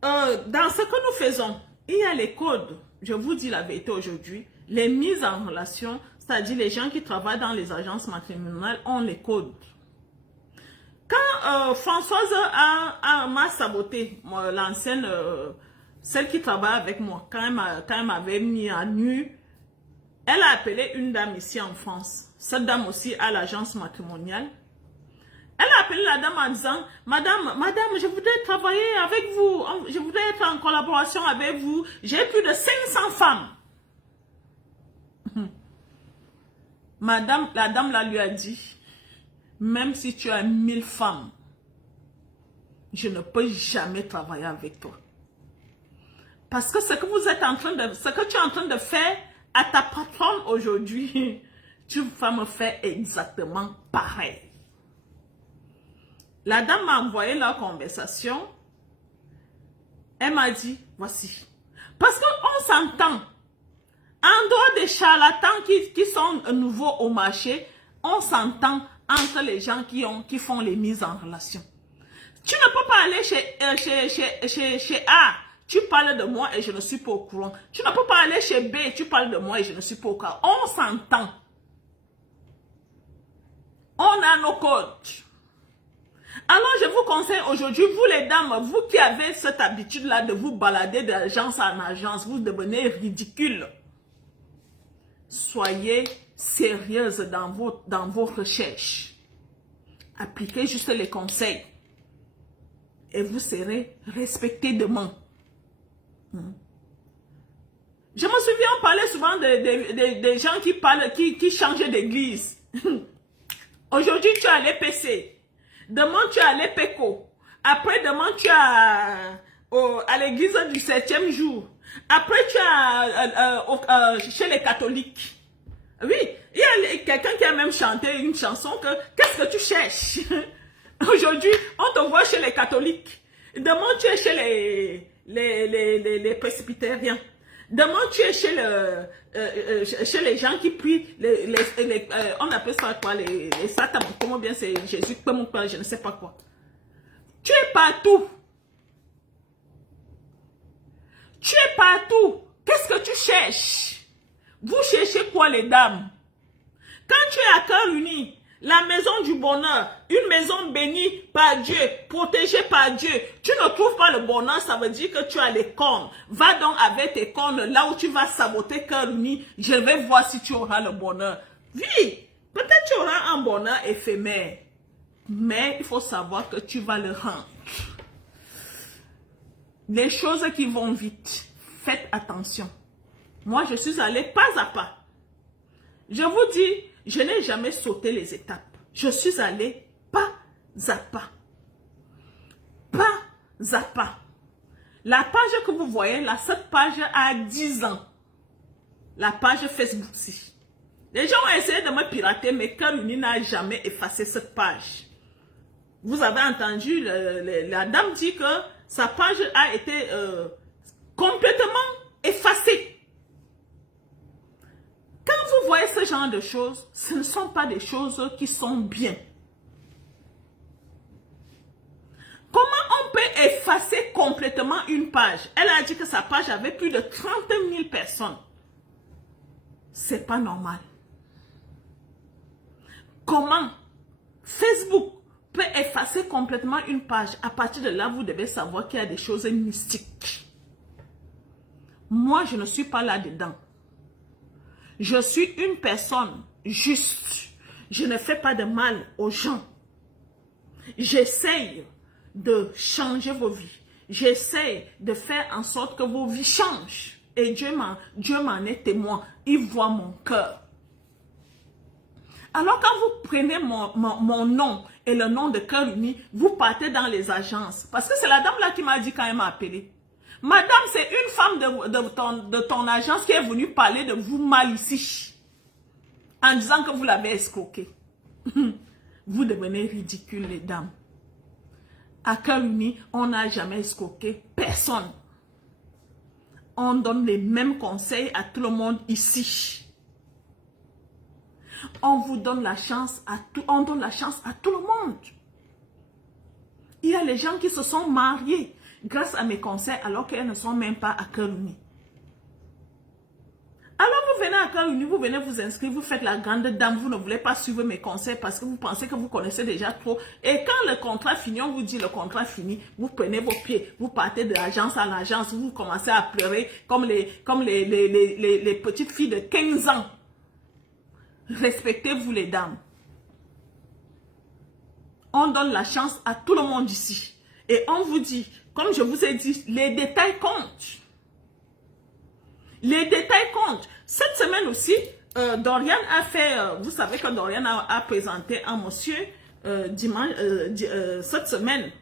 dans ce que nous faisons, il y a les codes. Je vous dis la vérité aujourd'hui. Les mises en relation, c'est-à-dire les gens qui travaillent dans les agences matrimoniales ont les codes. Quand Françoise m'a saboté, l'ancienne, celle qui travaille avec moi, quand elle m'avait mis à nu, elle a appelé une dame ici en France. Cette dame aussi à l'agence matrimoniale. Elle a appelé la dame en disant, madame, je voudrais travailler avec vous, je voudrais être en collaboration avec vous. J'ai plus de 500 femmes. La dame là lui a dit, même si tu as 1000 femmes, je ne peux jamais travailler avec toi. Parce que ce que tu es en train de faire à ta patronne aujourd'hui, tu vas me faire exactement pareil. La dame m'a envoyé leur conversation. Elle m'a dit, voici. Parce qu'on s'entend. En dehors des charlatans qui sont nouveaux au marché, on s'entend entre les gens qui font les mises en relation. Tu ne peux pas aller chez A, tu parles de moi et je ne suis pas au courant. Tu ne peux pas aller chez B, tu parles de moi et je ne suis pas au courant. On s'entend. On a nos codes. Alors, je vous conseille aujourd'hui, vous les dames, vous qui avez cette habitude-là de vous balader d'agence en agence, vous devenez ridicule. Soyez sérieuse dans vos recherches. Appliquez juste les conseils. Et vous serez respecté demain. Je me souviens, on parlait souvent des gens qui changeaient d'église. Aujourd'hui, tu as l'EPC. Demain, tu as l'EPECO. Après, demain, tu as à l'église du 7e jour. Après, tu as chez les catholiques. Oui, il y a quelqu'un qui a même chanté une chanson que « Qu'est-ce que tu cherches ?» Aujourd'hui, on te voit chez les catholiques. Demain, tu es chez les presbytériens. Demain, tu es chez les gens qui prient, on appelle ça quoi, les satans, comment bien c'est Jésus, je ne sais pas quoi. Tu es partout. Tu es partout. Qu'est-ce que tu cherches? Vous cherchez quoi les dames? Quand tu es à Cœur Uni, la maison du bonheur, une maison bénie par Dieu, protégée par Dieu. Tu ne trouves pas le bonheur, ça veut dire que tu as les cornes. Va donc avec tes cornes là où tu vas saboter Cœur Uni. Je vais voir si tu auras le bonheur. Oui, peut-être tu auras un bonheur éphémère. Mais il faut savoir que tu vas le rendre. Les choses qui vont vite, faites attention. Moi, je suis allée pas à pas. Je vous dis, je n'ai jamais sauté les étapes. Je suis allée pas à pas. Pas à pas. La page que vous voyez là, cette page a 10 ans. La page Facebook-ci. Les gens ont essayé de me pirater, mais Cœur Uni n'a jamais effacé cette page. Vous avez entendu, la dame dit que sa page a été complètement effacée. Quand vous voyez ce genre de choses, ce ne sont pas des choses qui sont bien. Comment on peut effacer complètement une page? Elle a dit que sa page avait plus de 30 000 personnes. C'est pas normal. Comment? Facebook Facebook peut effacer complètement une page. À partir de là, vous devez savoir qu'il y a des choses mystiques. Moi, je ne suis pas là-dedans. Je suis une personne juste. Je ne fais pas de mal aux gens. J'essaye de changer vos vies. J'essaie de faire en sorte que vos vies changent. Et Dieu m'en est témoin. Il voit mon cœur. Alors quand vous prenez mon nom et le nom de Cœur Uni, vous partez dans les agences. Parce que c'est la dame là qui m'a dit quand elle m'a appelé. Madame, c'est une femme de ton agence qui est venue parler de vous mal ici. En disant que vous l'avez escroqué. Vous devenez ridicule les dames. À Cœur Uni, on n'a jamais escroqué personne. On donne les mêmes conseils à tout le monde ici. On vous donne la chance à tout, on donne la chance à tout le monde. Il y a les gens qui se sont mariés grâce à mes conseils alors qu'elles ne sont même pas à Cœur Uni. Alors vous venez à Cœur Uni, vous venez vous inscrire, vous faites la grande dame, vous ne voulez pas suivre mes conseils parce que vous pensez que vous connaissez déjà trop. Et quand le contrat finit, on vous dit le contrat fini, vous prenez vos pieds, vous partez de l'agence à l'agence, vous commencez à pleurer comme les petites filles de 15 ans. Respectez-vous les dames. On donne la chance à tout le monde ici. Et on vous dit, comme je vous ai dit, les détails comptent. Les détails comptent. Cette semaine aussi, Dorian a fait, vous savez que Dorian a présenté un monsieur dimanche, cette semaine.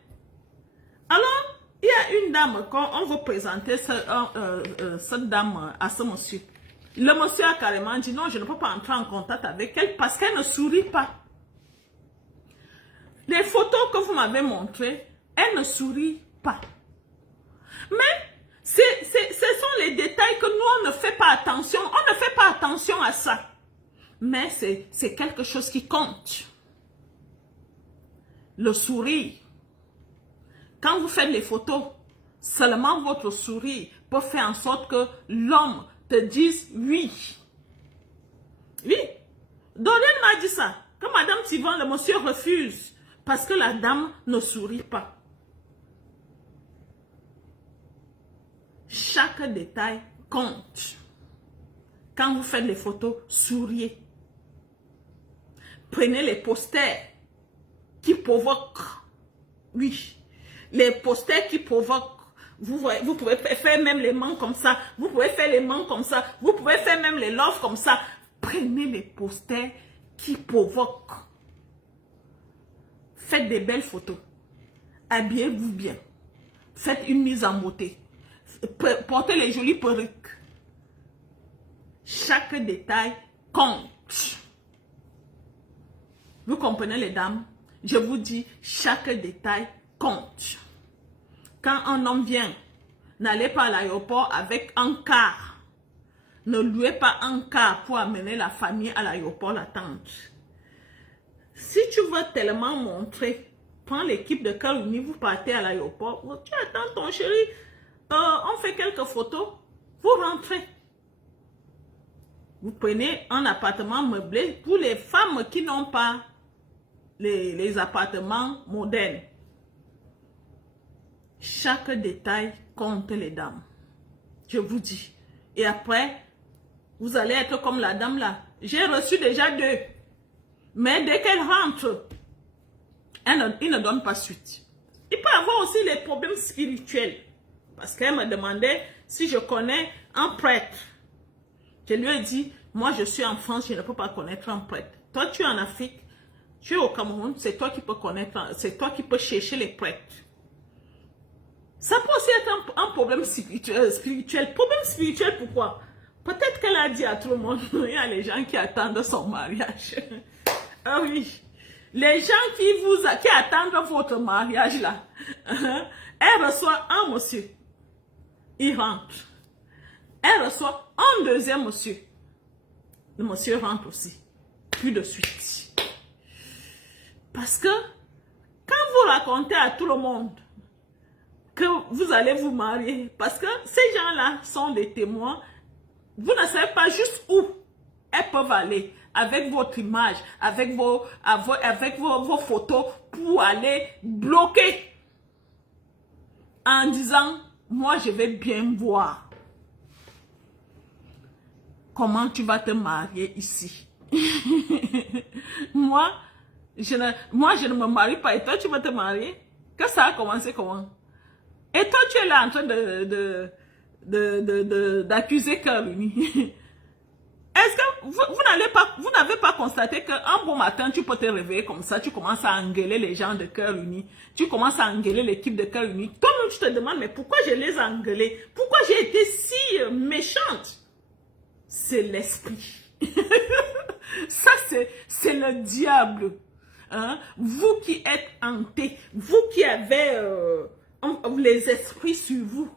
Alors, il y a une dame, quand on veut présenter cette dame à ce monsieur. Le monsieur a carrément dit non, je ne peux pas entrer en contact avec elle parce qu'elle ne sourit pas. Les photos que vous m'avez montrées, elle ne sourit pas. Mais ce sont les détails que nous, on ne fait pas attention. On ne fait pas attention à ça. Mais c'est quelque chose qui compte. Le sourire. Quand vous faites les photos, seulement votre sourire peut faire en sorte que l'homme te dise oui. Oui. Dorian m'a dit ça. Que Madame Tivan, le monsieur refuse. Parce que la dame ne sourit pas. Chaque détail compte. Quand vous faites les photos, souriez. Prenez les posters qui provoquent. Oui. Les posters qui provoquent. Vous pouvez faire même les mains comme ça. Vous pouvez faire les mains comme ça. Vous pouvez faire même les love comme ça. Prenez les posters qui provoquent. Faites des belles photos. Habillez-vous bien. Faites une mise en beauté. Portez les jolies perruques. Chaque détail compte. Vous comprenez les dames? Je vous dis, chaque détail compte. Quand un homme vient, n'allez pas à l'aéroport avec un car. Ne louez pas un car pour amener la famille à l'aéroport l'attendre. Si tu veux tellement montrer, prends l'équipe de Cœur Uni, vous partez à l'aéroport, tu attends ton chéri, on fait quelques photos, vous rentrez. Vous prenez un appartement meublé pour les femmes qui n'ont pas les appartements modernes. Chaque détail compte les dames. Je vous dis. Et après, vous allez être comme la dame là. J'ai reçu déjà 2. Mais dès qu'elle rentre, il ne donne pas suite. Il peut avoir aussi les problèmes spirituels. Parce qu'elle me demandait si je connais un prêtre. Je lui ai dit, moi je suis en France, je ne peux pas connaître un prêtre. Toi tu es en Afrique, tu es au Cameroun, c'est toi qui peux connaître, c'est toi qui peux chercher les prêtres. Ça peut aussi être un problème spirituel. Problème spirituel, pourquoi? Peut-être qu'elle a dit à tout le monde, il y a les gens qui attendent son mariage. Ah oui. Les gens qui attendent votre mariage là, elle reçoit un monsieur. Il rentre. Elle reçoit un deuxième monsieur. Le monsieur rentre aussi. Plus de suite. Parce que quand vous racontez à tout le monde que vous allez vous marier, parce que ces gens-là sont des témoins, vous ne savez pas juste où elles peuvent aller. avec votre image, avec vos photos pour aller bloquer en disant, moi je vais bien voir comment tu vas te marier ici. moi, je ne me marie pas et toi tu vas te marier. Que ça a commencé comment? Et toi tu es là en train d'accuser Cœur Uni. Est-ce que vous n'avez pas constaté qu'un bon matin, tu peux te réveiller comme ça, tu commences à engueuler les gens de Cœur Uni, tu commences à engueuler l'équipe de Cœur Uni. Toi-même, tu te demandes, mais pourquoi je les ai engueulés? Pourquoi j'ai été si méchante? C'est l'esprit. Ça, c'est le diable. Hein? Vous qui êtes hantés, vous qui avez les esprits sur vous.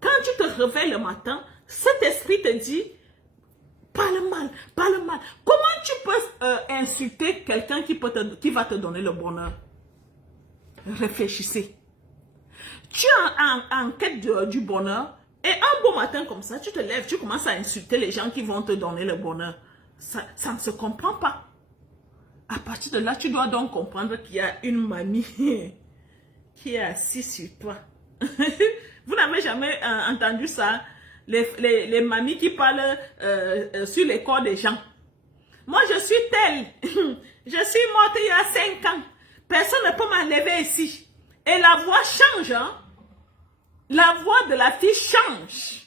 Quand tu te réveilles le matin, cet esprit te dit, parle mal, parle mal. Comment tu peux insulter quelqu'un qui va te donner le bonheur? Réfléchissez. Tu es en quête du bonheur et un beau matin comme ça, tu te lèves, tu commences à insulter les gens qui vont te donner le bonheur. Ça ne se comprend pas. À partir de là, tu dois donc comprendre qu'il y a une mamie qui est assise sur toi. Vous n'avez jamais entendu ça? Les mamies qui parlent sur les corps des gens. Moi, je suis telle. Je suis morte il y a 5 ans. Personne ne peut m'enlever ici. Et la voix change. Hein? La voix de la fille change.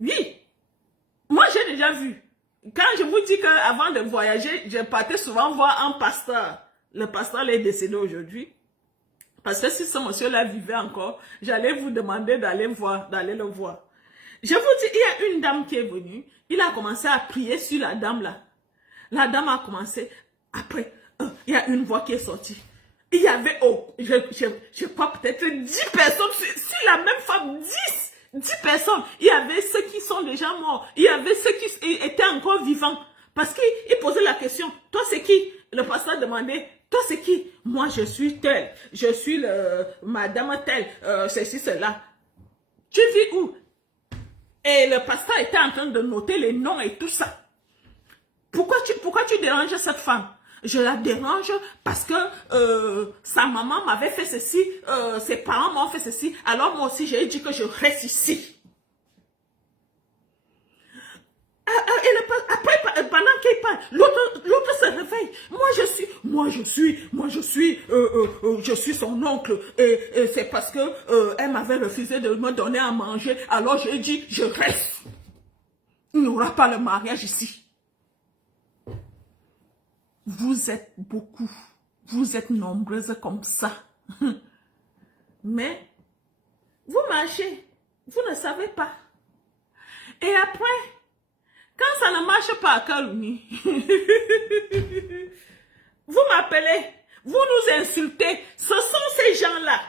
Oui. Moi, j'ai déjà vu. Quand je vous dis qu'avant de voyager, je partais souvent voir un pasteur. Le pasteur est décédé aujourd'hui. Parce que si ce monsieur-là vivait encore, j'allais vous demander d'aller le voir. Je vous dis, il y a une dame qui est venue. Il a commencé à prier sur la dame là. La dame a commencé. Après, il y a une voix qui est sortie. Il y avait, je crois peut-être 10 personnes. Sur la même femme, 10 personnes. Il y avait ceux qui sont déjà morts. Il y avait ceux qui étaient encore vivants. Parce qu'il posait la question, toi c'est qui? Le pasteur demandait, toi c'est qui? Moi je suis tel, je suis madame telle, ceci, cela. Tu vis où? Et le pasteur était en train de noter les noms et tout ça. Pourquoi tu déranges cette femme? Je la dérange parce que sa maman m'avait fait ceci, ses parents m'ont fait ceci, alors moi aussi j'ai dit que je reste ici. Après, pendant qu'il parle, l'autre se réveille. Moi je suis son oncle. Et c'est parce que elle m'avait refusé de me donner à manger. Alors j'ai dit, je reste. Il n'y aura pas le mariage ici. Vous êtes beaucoup. Vous êtes nombreuses comme ça. Mais, vous marchez. Vous ne savez pas. Et après, quand ça ne marche pas à Cœur Uni, vous m'appelez, vous nous insultez. Ce sont ces gens-là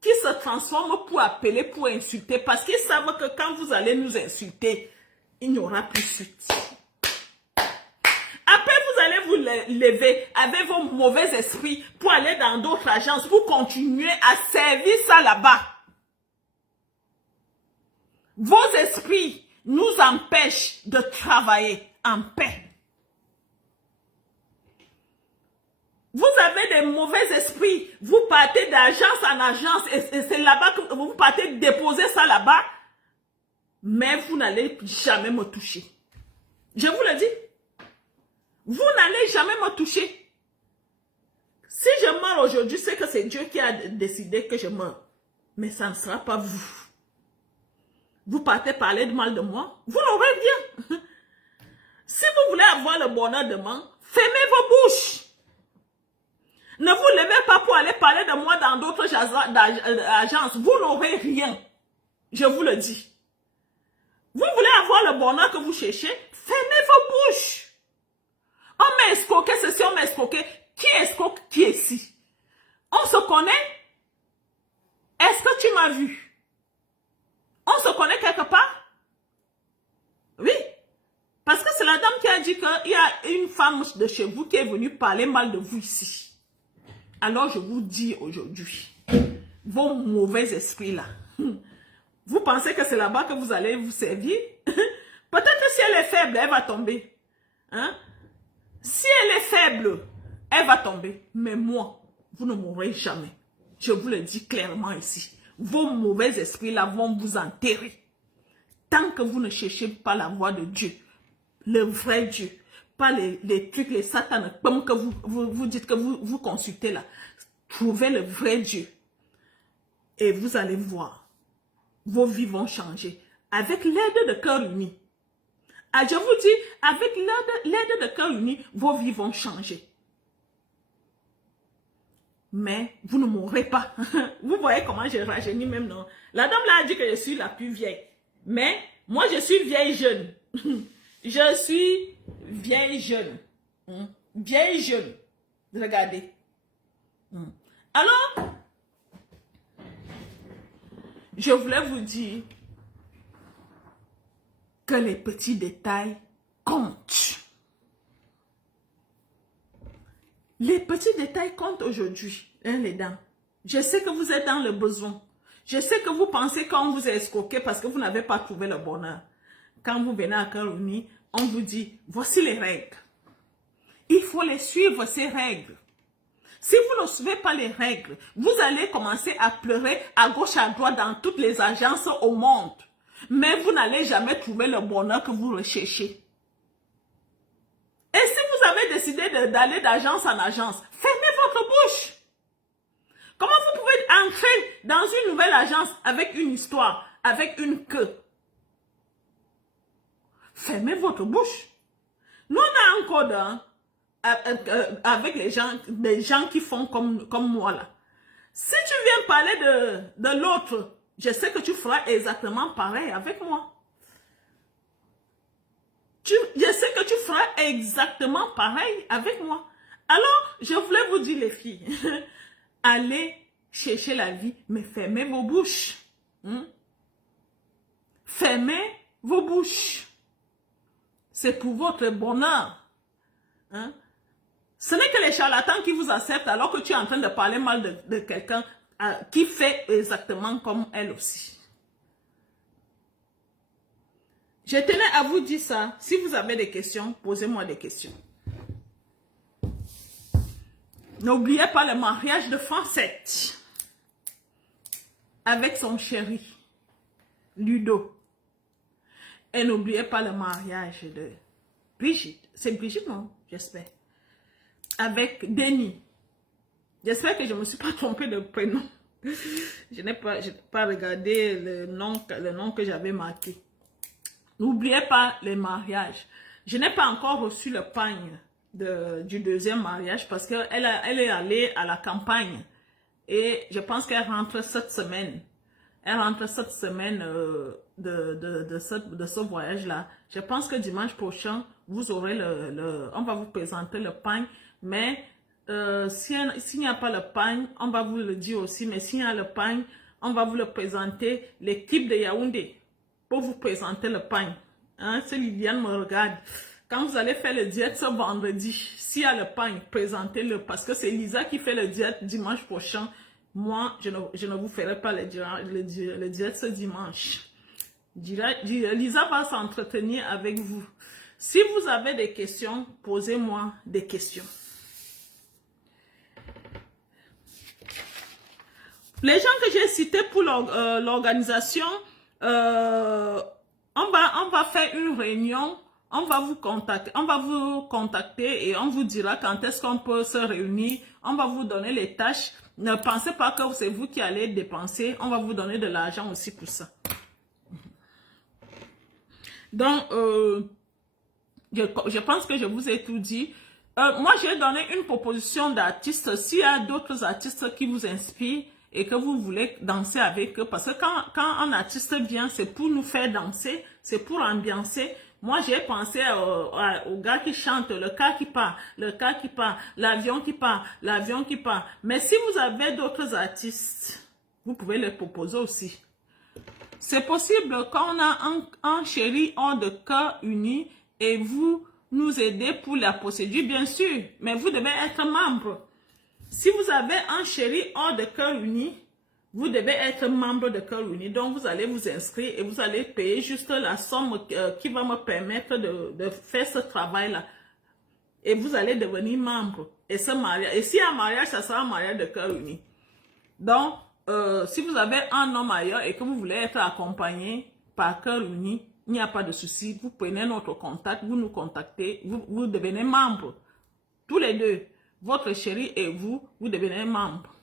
qui se transforment pour appeler, pour insulter, parce qu'ils savent que quand vous allez nous insulter, il n'y aura plus de suite. Après, vous allez vous lever avec vos mauvais esprits pour aller dans d'autres agences, pour continuer à servir ça là-bas. Vos esprits nous empêche de travailler en paix. Vous avez des mauvais esprits. Vous partez d'agence en agence et c'est là-bas que vous partez déposer ça là-bas. Mais vous n'allez jamais me toucher. Je vous le dis. Vous n'allez jamais me toucher. Si je meurs aujourd'hui, c'est que c'est Dieu qui a décidé que je meure. Mais ça ne sera pas vous. Vous partez parler de mal de moi, vous n'aurez rien. Si vous voulez avoir le bonheur demain, fermez vos bouches. Ne vous levez pas pour aller parler de moi dans d'autres agences. Vous n'aurez rien. Je vous le dis. Vous voulez avoir le bonheur que vous cherchez, fermez vos bouches. On m'a escroqué ceci, on m'a escroqué. Qui escroque qui est ici? On se connaît? Est-ce que tu m'as vu? On se connaît quelque part? Oui. Parce que c'est la dame qui a dit qu'il y a une femme de chez vous qui est venue parler mal de vous ici. Alors je vous dis aujourd'hui, vos mauvais esprits là, vous pensez que c'est là-bas que vous allez vous servir? Peut-être que si elle est faible, elle va tomber. Hein? Si elle est faible, elle va tomber. Mais moi, vous ne mourrez jamais. Je vous le dis clairement ici. Vos mauvais esprits là vont vous enterrer. Tant que vous ne cherchez pas la voix de Dieu, le vrai Dieu, pas les trucs, les satanes, comme que vous dites que vous consultez là. Trouvez le vrai Dieu. Et vous allez voir, vos vies vont changer. Avec l'aide de Cœur Uni. Ah, je vous dis, avec l'aide de Cœur Uni, vos vies vont changer. Mais vous ne mourrez pas. Vous voyez comment je rajeunis même, non? La dame là a dit que je suis la plus vieille. Mais moi, je suis vieille jeune. Je suis vieille jeune. Vieille jeune. Regardez. Alors, je voulais vous dire que les petits détails comptent. Les petits détails comptent aujourd'hui, hein, les dames. Je sais que vous êtes dans le besoin. Je sais que vous pensez qu'on vous a escroqué parce que vous n'avez pas trouvé le bonheur. Quand vous venez à Cœur Uni, on vous dit, voici les règles. Il faut les suivre, ces règles. Si vous ne suivez pas les règles, vous allez commencer à pleurer à gauche, à droite dans toutes les agences au monde. Mais vous n'allez jamais trouver le bonheur que vous recherchez. Et si vous avez décidé d'aller d'agence en agence, fermez votre bouche. Comment vous pouvez entrer dans une nouvelle agence avec une histoire, avec une queue? Fermez votre bouche. Nous, on a un code avec les gens qui font comme moi là. Si tu viens parler de l'autre, je sais que tu feras exactement pareil avec moi. Je sais que tu feras exactement pareil avec moi. Alors, je voulais vous dire les filles, allez chercher la vie, mais fermez vos bouches. Fermez vos bouches. C'est pour votre bonheur. Ce n'est que les charlatans qui vous acceptent alors que tu es en train de parler mal de quelqu'un qui fait exactement comme elle aussi. Je tenais à vous dire ça. Si vous avez des questions, posez-moi des questions. N'oubliez pas le mariage de Francette avec son chéri, Ludo. Et n'oubliez pas le mariage de Brigitte. C'est Brigitte, non? J'espère. Avec Denis. J'espère que je ne me suis pas trompée de prénom. Je n'ai pas regardé le nom que j'avais marqué. N'oubliez pas les mariages. Je n'ai pas encore reçu le pagne du deuxième mariage parce qu'elle est allée à la campagne. Et je pense qu'elle rentre cette semaine. Elle rentre cette semaine de ce voyage-là. Je pense que dimanche prochain, vous aurez on va vous présenter le pagne. Mais s'il n'y a pas le pagne, on va vous le dire aussi. Mais s'il y a le pagne, on va vous le présenter. L'équipe de Yaoundé pour vous présenter le pagne. Hein, si Liliane me regarde, quand vous allez faire le diète ce vendredi, s'il y a le pagne, présentez-le. Parce que c'est Lisa qui fait le diète dimanche prochain. Moi, je ne vous ferai pas le diète ce dimanche. Lisa va s'entretenir avec vous. Si vous avez des questions, posez-moi des questions. Les gens que j'ai cités pour l'organisation, on va faire une réunion, on va vous contacter et on vous dira quand est-ce qu'on peut se réunir. On va vous donner les tâches. Ne pensez pas que c'est vous qui allez dépenser. On va vous donner de l'argent aussi pour ça. Donc, je pense que je vous ai tout dit. Moi, j'ai donné une proposition d'artistes. S'il y a d'autres artistes qui vous inspirent et que vous voulez danser avec eux, parce que quand un artiste vient, c'est pour nous faire danser, c'est pour ambiancer. Moi, j'ai pensé au gars qui chante, le cas qui part, l'avion qui part, l'avion qui part. Mais si vous avez d'autres artistes, vous pouvez les proposer aussi. C'est possible qu'on a un chéri hors de Cœur Uni et vous nous aidez pour la procédure, bien sûr. Mais vous devez être membre. Si vous avez un chéri hors de Cœur Uni, vous devez être membre de Cœur Uni. Donc, vous allez vous inscrire et vous allez payer juste la somme qui va me permettre de faire ce travail-là. Et vous allez devenir membre. Et ce mariage, et s'il y a un mariage, ça sera un mariage de Cœur Uni. Donc, si vous avez un homme ailleurs et que vous voulez être accompagné par Cœur Uni, il n'y a pas de souci. Vous prenez notre contact, vous nous contactez, vous devenez membre. Tous les deux, votre chéri et vous devenez membre.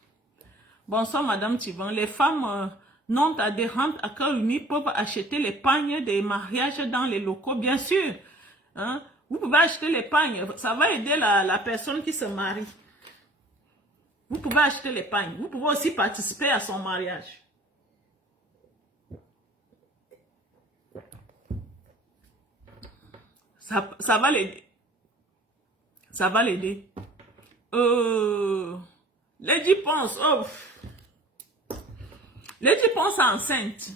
Bonsoir, Madame Tivan. Les femmes non adhérentes à Cœur Uni peuvent acheter les pagnes des mariages dans les locaux, bien sûr. Hein? Vous pouvez acheter les pagnes. Ça va aider la personne qui se marie. Vous pouvez acheter les pagnes. Vous pouvez aussi participer à son mariage. Ça va l'aider. Ça va l'aider. Lady pense. Oh. Lady pense enceinte.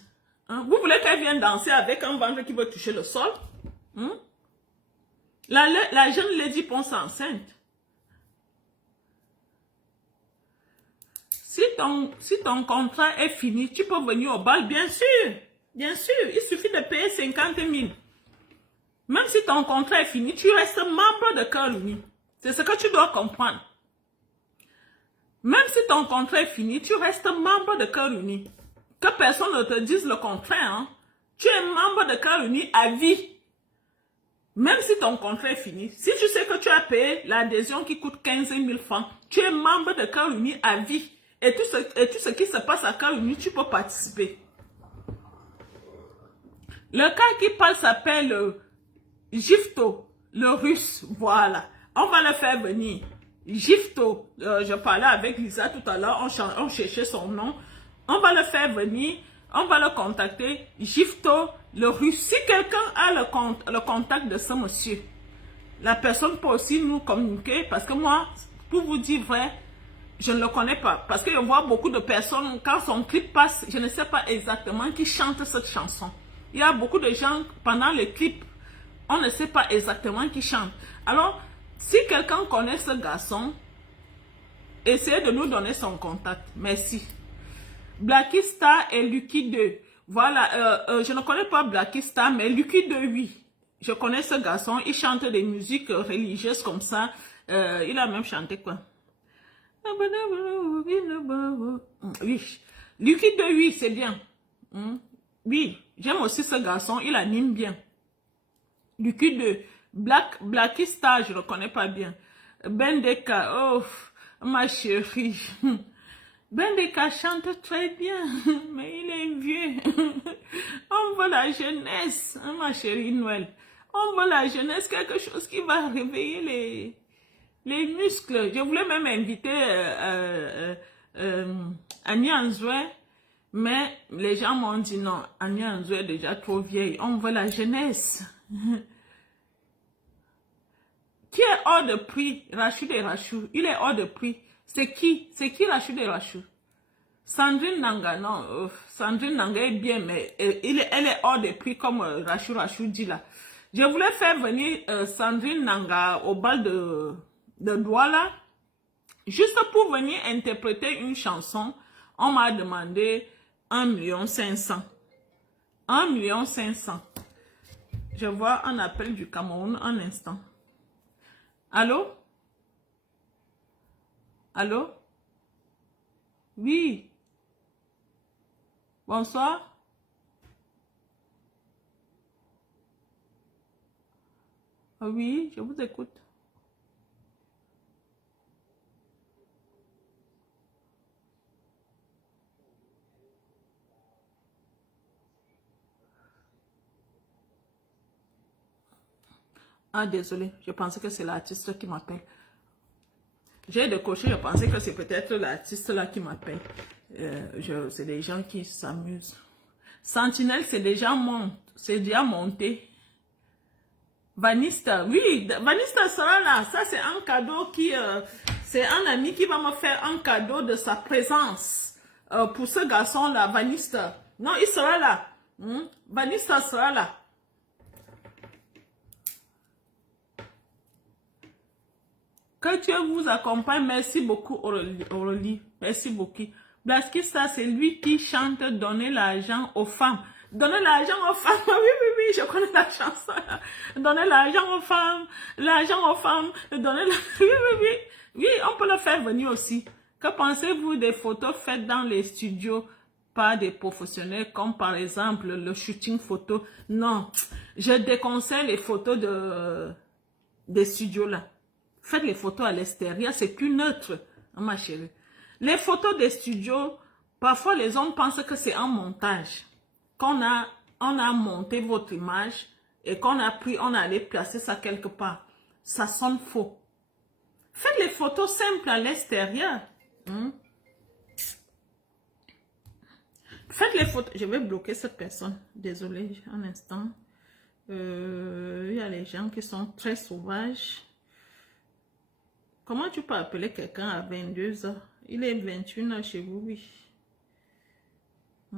Hein? Vous voulez qu'elle vienne danser avec un ventre qui veut toucher le sol? Hein? La jeune Lady pense enceinte. Si ton contrat est fini, tu peux venir au bal, bien sûr. Bien sûr, il suffit de payer 50 000. Même si ton contrat est fini, tu restes membre de Cœur Uni. C'est ce que tu dois comprendre. Même si ton contrat est fini, tu restes membre de Cœur Uni. Que personne ne te dise le contraire. Hein? Tu es membre de Cœur Uni à vie. Même si ton contrat est fini, si tu sais que tu as payé l'adhésion qui coûte 15 000 francs, tu es membre de Cœur Uni à vie. Et tout ce qui se passe à Cœur Uni, tu peux participer. Le cas qui parle s'appelle Gifto, le russe. Voilà. On va le faire venir. Gifto. Je parlais avec Lisa tout à l'heure. On cherchait son nom. On va le faire venir. On va le contacter. Gifto, le russe. Si quelqu'un a le contact de ce monsieur, la personne peut aussi nous communiquer. Parce que moi, pour vous dire vrai, je ne le connais pas. Parce que je vois beaucoup de personnes, quand son clip passe, je ne sais pas exactement qui chante cette chanson. Il y a beaucoup de gens, pendant le clip, on ne sait pas exactement qui chante. Alors, si quelqu'un connaît ce garçon, essayez de nous donner son contact. Merci. Blacky Star et Lucky 2. Voilà, je ne connais pas Blacky Star, mais Lucky 2, oui. Je connais ce garçon, il chante des musiques religieuses comme ça. Il a même chanté quoi? Oui. Lucky 2, oui, c'est bien. Oui, j'aime aussi ce garçon, il anime bien. Lucky 2. Blacky Star, je ne le connais pas bien. Bendeka, oh, ma chérie. Bendeka chante très bien, mais il est vieux. On veut la jeunesse, hein, ma chérie Noël. On veut la jeunesse, quelque chose qui va réveiller les muscles. Je voulais même inviter Annie Anzoué, mais les gens m'ont dit non, Annie Anzoué est déjà trop vieille. On veut la jeunesse. Qui est hors de prix? Rachou et Rachou. Il est hors de prix. C'est qui? C'est qui Rachou et Rachou? Sandrine Nanga, non. Sandrine Nanga est bien, mais elle est hors de prix comme Rachou dit là. Je voulais faire venir Sandrine Nanga au bal de Douala. Juste pour venir interpréter une chanson, on m'a demandé 1,5 million. 1,5 million. Je vois un appel du Cameroun, un instant. Allô? Allô? Oui. Bonsoir. Oui, je vous écoute. Ah, désolé, je pensais que c'est l'artiste qui m'appelle. J'ai décoché, je pensais que c'est peut-être l'artiste là qui m'appelle. C'est des gens qui s'amusent. Sentinelle, c'est déjà monté. Vanista, oui, Vanista sera là. Ça, c'est un cadeau c'est un ami qui va me faire un cadeau de sa présence pour ce garçon-là, Vanista. Non, il sera là. Vanista sera là. Que Dieu vous accompagne. Merci beaucoup, Aurélie. Merci beaucoup. Blackista, c'est lui qui chante Donner l'argent aux femmes. Donner l'argent aux femmes. Oui, oui, oui, je connais la chanson. Donner l'argent aux femmes. L'argent aux femmes. Donner la... Oui, oui, oui. Oui, on peut le faire venir aussi. Que pensez-vous des photos faites dans les studios par des professionnels, comme par exemple le shooting photo? Non, je déconseille les photos des studios là. Faites les photos à l'extérieur, c'est plus neutre, ma chérie. Les photos des studios, parfois les hommes pensent que c'est un montage. On a monté votre image et qu'on a pris, on a allé placer ça quelque part. Ça sonne faux. Faites les photos simples à l'extérieur. Faites les photos. Je vais bloquer cette personne. Désolée, un instant. Il y a les gens qui sont très sauvages. Comment tu peux appeler quelqu'un à 22 heures? Il est 21 heures chez vous, oui. Je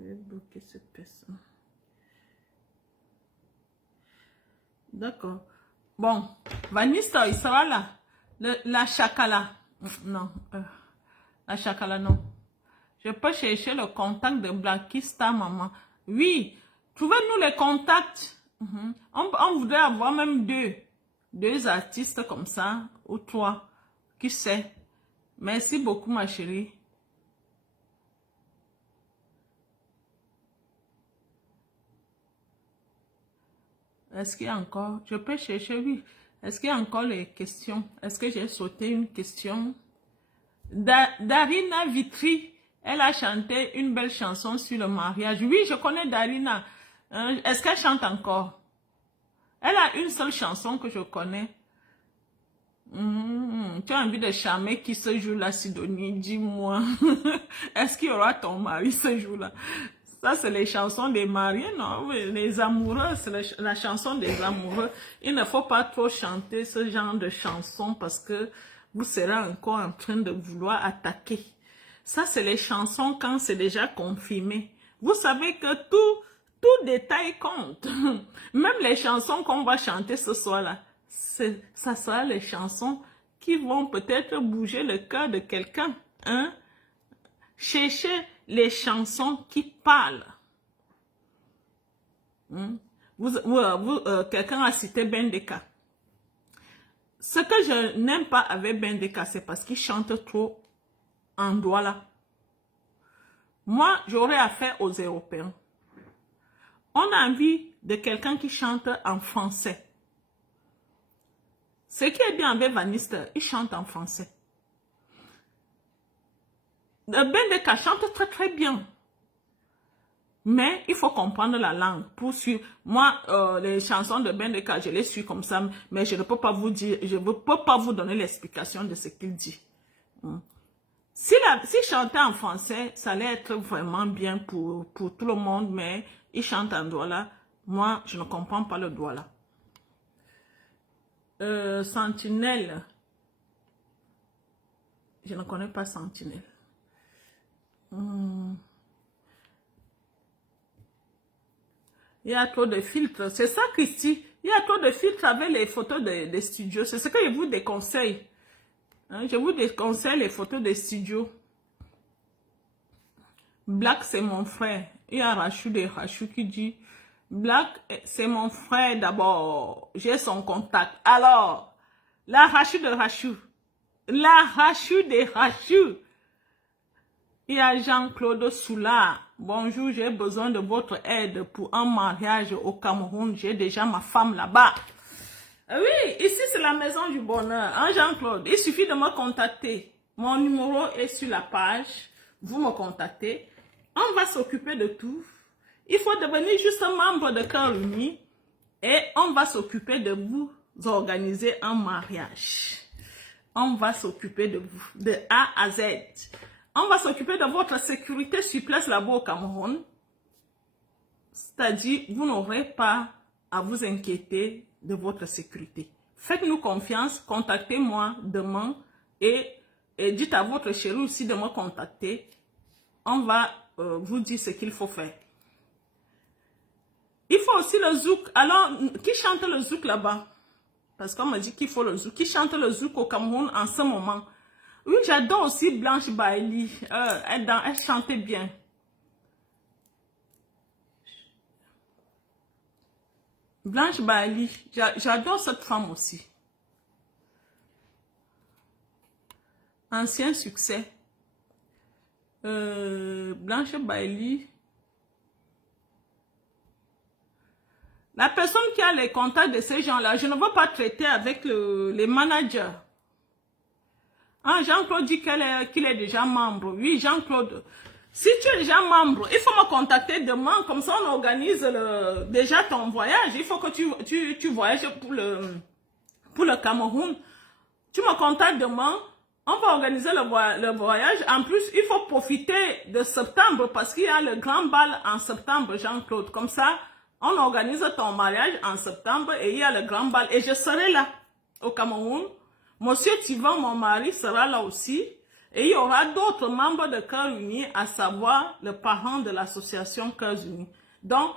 vais bloquer cette personne. D'accord. Bon, Vanessa, il sera là. La chakala. Non. La chakala, non. Je peux chercher le contact de Blackista, maman. Oui. Trouvez-nous les contacts. On voudrait avoir même deux artistes comme ça, ou trois. Qui sait? Merci beaucoup, ma chérie. Est-ce qu'il y a encore? Je peux chercher, oui. Est-ce qu'il y a encore les questions? Est-ce que j'ai sauté une question? Darina Vitry, elle a chanté une belle chanson sur le mariage. Oui, je connais Darina. Est-ce qu'elle chante encore? Elle a une seule chanson que je connais. Tu as envie de charmer qui ce jour-là, Sidonie? Dis-moi. Est-ce qu'il y aura ton mari ce jour-là? Ça, c'est les chansons des mariés, non? Oui, les amoureux, c'est la chanson des amoureux. Il ne faut pas trop chanter ce genre de chansons parce que vous serez encore en train de vouloir attaquer. Ça, c'est les chansons quand c'est déjà confirmé. Vous savez que tout détail compte. Même les chansons qu'on va chanter ce soir-là, ça sera les chansons qui vont peut-être bouger le cœur de quelqu'un. Hein? Cherchez les chansons qui parlent. Quelqu'un a cité Bendeka. Ce que je n'aime pas avec Bendeka, c'est parce qu'il chante trop en douala. Moi, j'aurais affaire aux Européens. On a envie de quelqu'un qui chante en français. Ce qui est bien avec Vanessa, il chante en français. Bendeka chante très très bien. Mais il faut comprendre la langue pour suivre. Moi, les chansons de Bendeka, je les suis comme ça, mais je ne peux pas vous dire, je ne peux pas vous donner l'explication de ce qu'il dit. Si chantait en français, ça allait être vraiment bien pour tout le monde, mais il chante en douala. Moi, je ne comprends pas le douala. Sentinelle. Je ne connais pas Sentinelle. Il y a trop de filtres. C'est ça, Christy. Il y a trop de filtres avec les photos des studios. C'est ce que je vous déconseille. Hein, je vous déconseille les photos des studios. Black, c'est mon frère. Il y a Rachou de Rachou qui dit Black, c'est mon frère d'abord. J'ai son contact. Alors, la Rachou de Rachou. La Rachou de Rachou. Il y a Jean-Claude Soula. Bonjour, j'ai besoin de votre aide pour un mariage au Cameroun. J'ai déjà ma femme là-bas. Oui, ici c'est la maison du bonheur. Hein, Jean-Claude, il suffit de me contacter. Mon numéro est sur la page. Vous me contactez. On va s'occuper de tout. Il faut devenir juste un membre de Cœur Uni. Et on va s'occuper de vous organiser un mariage. On va s'occuper de vous, de A à Z. On va s'occuper de votre sécurité sur place là-bas au Cameroun. C'est-à-dire, vous n'aurez pas à vous inquiéter de votre sécurité. Faites-nous confiance, contactez-moi demain et dites à votre chéri aussi de me contacter. On va vous dire ce qu'il faut faire. Il faut aussi le zouk. Alors, qui chante le zouk là-bas? Parce qu'on m'a dit qu'il faut le zouk. Qui chante le zouk au Cameroun en ce moment? Oui, j'adore aussi Blanche Bailey. Elle chantait bien. Blanche Bailey, j'adore cette femme aussi. Ancien succès. Blanche Bailey. La personne qui a les contacts de ces gens-là, je ne veux pas traiter avec les managers. Ah, Jean-Claude dit qu'il est déjà membre. Oui, Jean-Claude. Si tu es déjà membre, il faut me contacter demain. Comme ça, on organise déjà ton voyage. Il faut que tu voyages pour le Cameroun. Tu me contactes demain. On va organiser le voyage. En plus, il faut profiter de septembre parce qu'il y a le grand bal en septembre, Jean-Claude. Comme ça, on organise ton mariage en septembre et il y a le grand bal. Et je serai là, au Cameroun. Monsieur Tivan, mon mari, sera là aussi. Et il y aura d'autres membres de Cœurs Unis, à savoir le parent de l'association Cœurs Unis. Donc,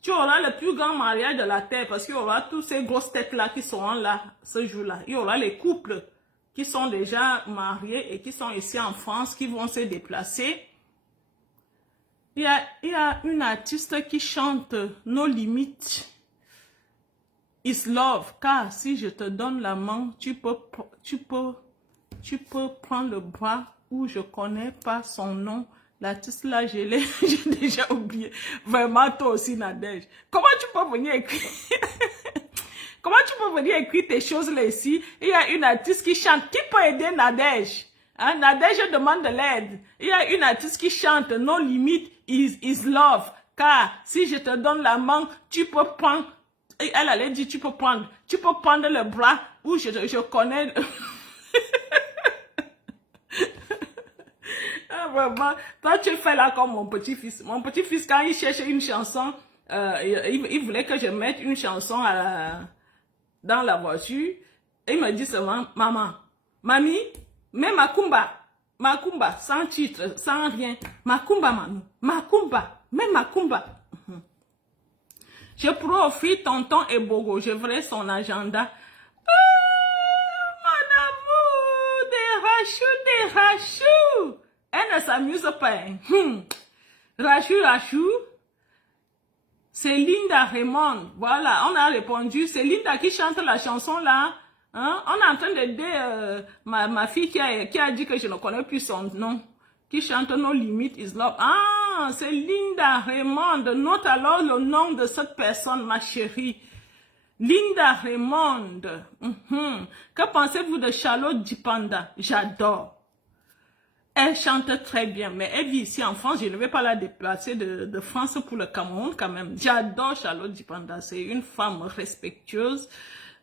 tu auras le plus grand mariage de la terre parce qu'il y aura tous ces grosses têtes-là qui seront là ce jour-là. Il y aura les couples qui sont déjà mariés et qui sont ici en France, qui vont se déplacer. Il y a une artiste qui chante Nos limites is love, car si je te donne la main, tu peux prendre le bras où je connais pas son nom. L'artiste là, j'ai déjà oublié. Vraiment, toi aussi, Nadège. Comment tu peux venir écrire? Comment tu peux venir écrire tes choses là ici? Il y a une artiste qui chante. Qui peut aider Nadège? Hein? Nadège demande de l'aide. Il y a une artiste qui chante No limit is love. Car si je te donne la main, tu peux prendre. Elle allait dire tu peux prendre le bras où je connais. Ah, vraiment. Toi, tu fais là comme mon petit-fils. Mon petit-fils, quand il cherche une chanson, il voulait que je mette une chanson dans la voiture. Et il me dit seulement, maman, mamie, mets Macumba, sans titre, sans rien. Macumba, mamie, Macumba, mets Macumba. Je pourrais offrir tonton et Bogo, je verrai son agenda. Mon amour, des rachous. Elle ne s'amuse pas. Rachou. C'est Linda Raymond. Voilà, on a répondu. C'est Linda qui chante la chanson là. Hein? On est en train d'aider ma fille qui a dit que je ne connais plus son nom. Qui chante No Limit is Love. Ah, c'est Linda Raymond. Note alors le nom de cette personne, ma chérie. Linda Raymond. Que pensez-vous de Charlotte Dipanda? J'adore. Elle chante très bien, mais elle vit ici en France. Je ne vais pas la déplacer de France pour le Cameroun quand même. J'adore Charlotte Dipanda. C'est une femme respectueuse,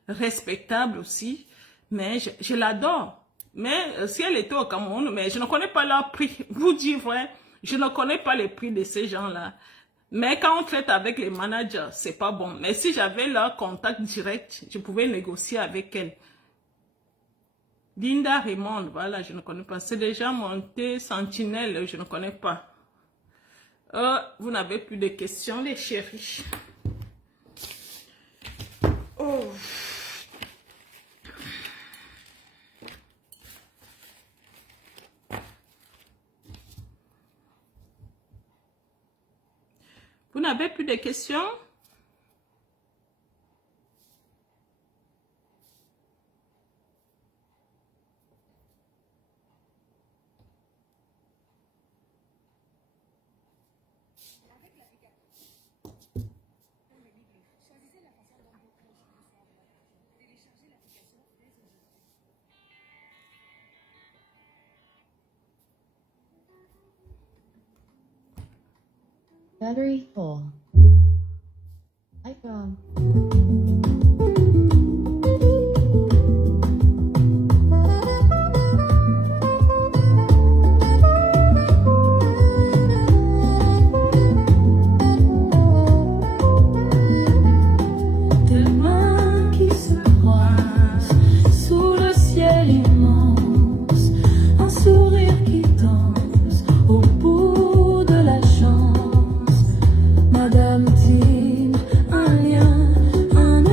respectable aussi. Mais je l'adore. Mais si elle était au Cameroun, mais je ne connais pas leur prix. Vous dire vrai, je ne connais pas les prix de ces gens-là. Mais quand on traite avec les managers, c'est pas bon. Mais si j'avais leur contact direct, je pouvais négocier avec elle. Linda Raymond, voilà, je ne connais pas. C'est déjà monté Sentinelle, je ne connais pas. Vous n'avez plus de questions, les chéris. Oh. Vous n'avez plus de questions? Battery full. iPhone. Des mains qui se croisent sous le ciel immense, un sourire qui danse au bout de la chance. Madame Tim, un lien, un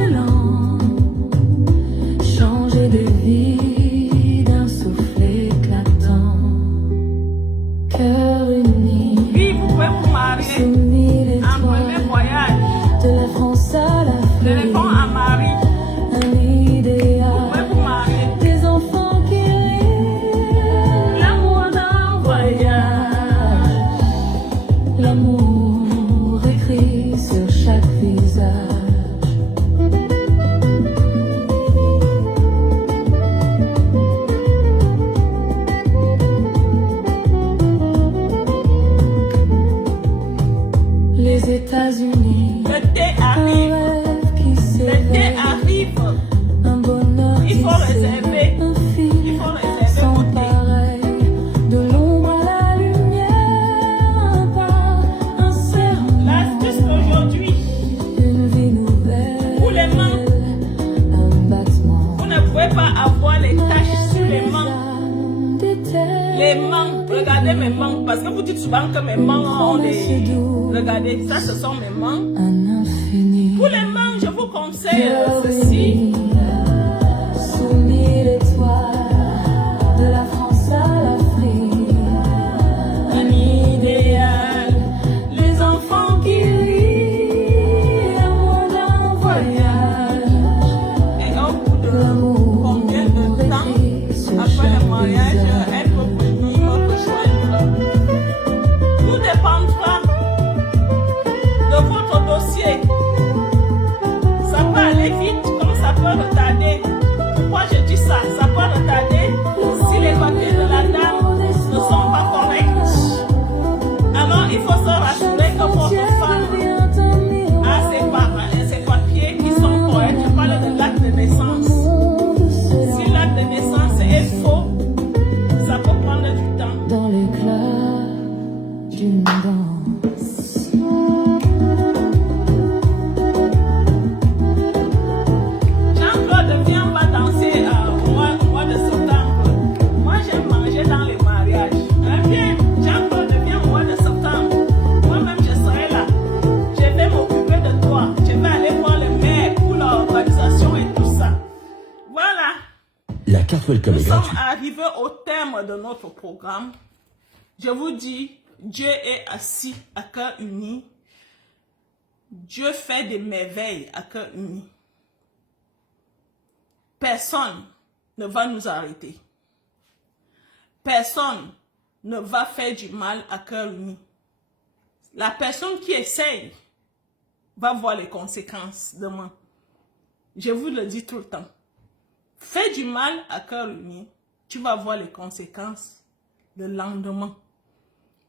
pas avoir les taches sur les mains. Les mains, regardez mes mains, parce que vous dites souvent que mes mains ont des... Regardez, ça ce sont mes mains. Pour les mains, je vous conseille ceci. Sous 1000 étoiles, de la France à l'Afrique, Un idéal, les enfants qui rient, un monde en voyage, et au bout de combien de temps, après le mariage, elle peut venir me rejoindre. Tout dépendra de votre dossier. Ça peut aller vite, comme ça peut retarder. Pourquoi je dis ça? Ça peut retarder si les papiers de la dame ne sont pas corrects. Alors, il faut se rassurer que votre femme a ses papiers qui sont corrects. Je parle de l'acte de naissance. Si l'acte de naissance est faux, ça peut prendre du temps. dans l'éclat d'une danse. Jean-Claude, viens, on va danser au mois de septembre. Moi, j'aime manger dans les mariages. Viens, Jean-Claude, viens au mois de septembre. Moi-même, je serai là. Je vais m'occuper de toi. Je vais aller voir le maire pour l'organisation et tout ça. Voilà. La carte Welcome Nous est sommes gratuite. arrivés au terme de notre programme. Je vous dis, Dieu est assis à cœur uni. Dieu fait des merveilles à cœur uni. Personne ne va nous arrêter. Personne ne va faire du mal à cœur uni. La personne qui essaye va voir les conséquences demain. Je vous le dis tout le temps. Fais du mal à cœur uni, tu vas voir les conséquences le lendemain.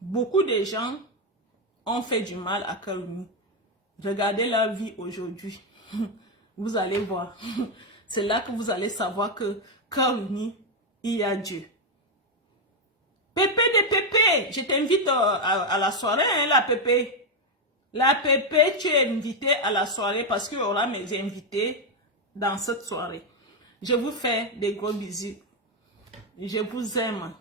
Beaucoup de gens ont fait du mal à cœur uni. Regardez leur vie aujourd'hui. Vous allez voir. C'est là que vous allez savoir que cœur uni, il y a Dieu. Pépé de Pépé, je t'invite à la soirée, hein, la Pépé. La Pépé, tu es invitée à la soirée parce qu'il y aura mes invités dans cette soirée. Je vous fais des gros bisous. Je vous aime.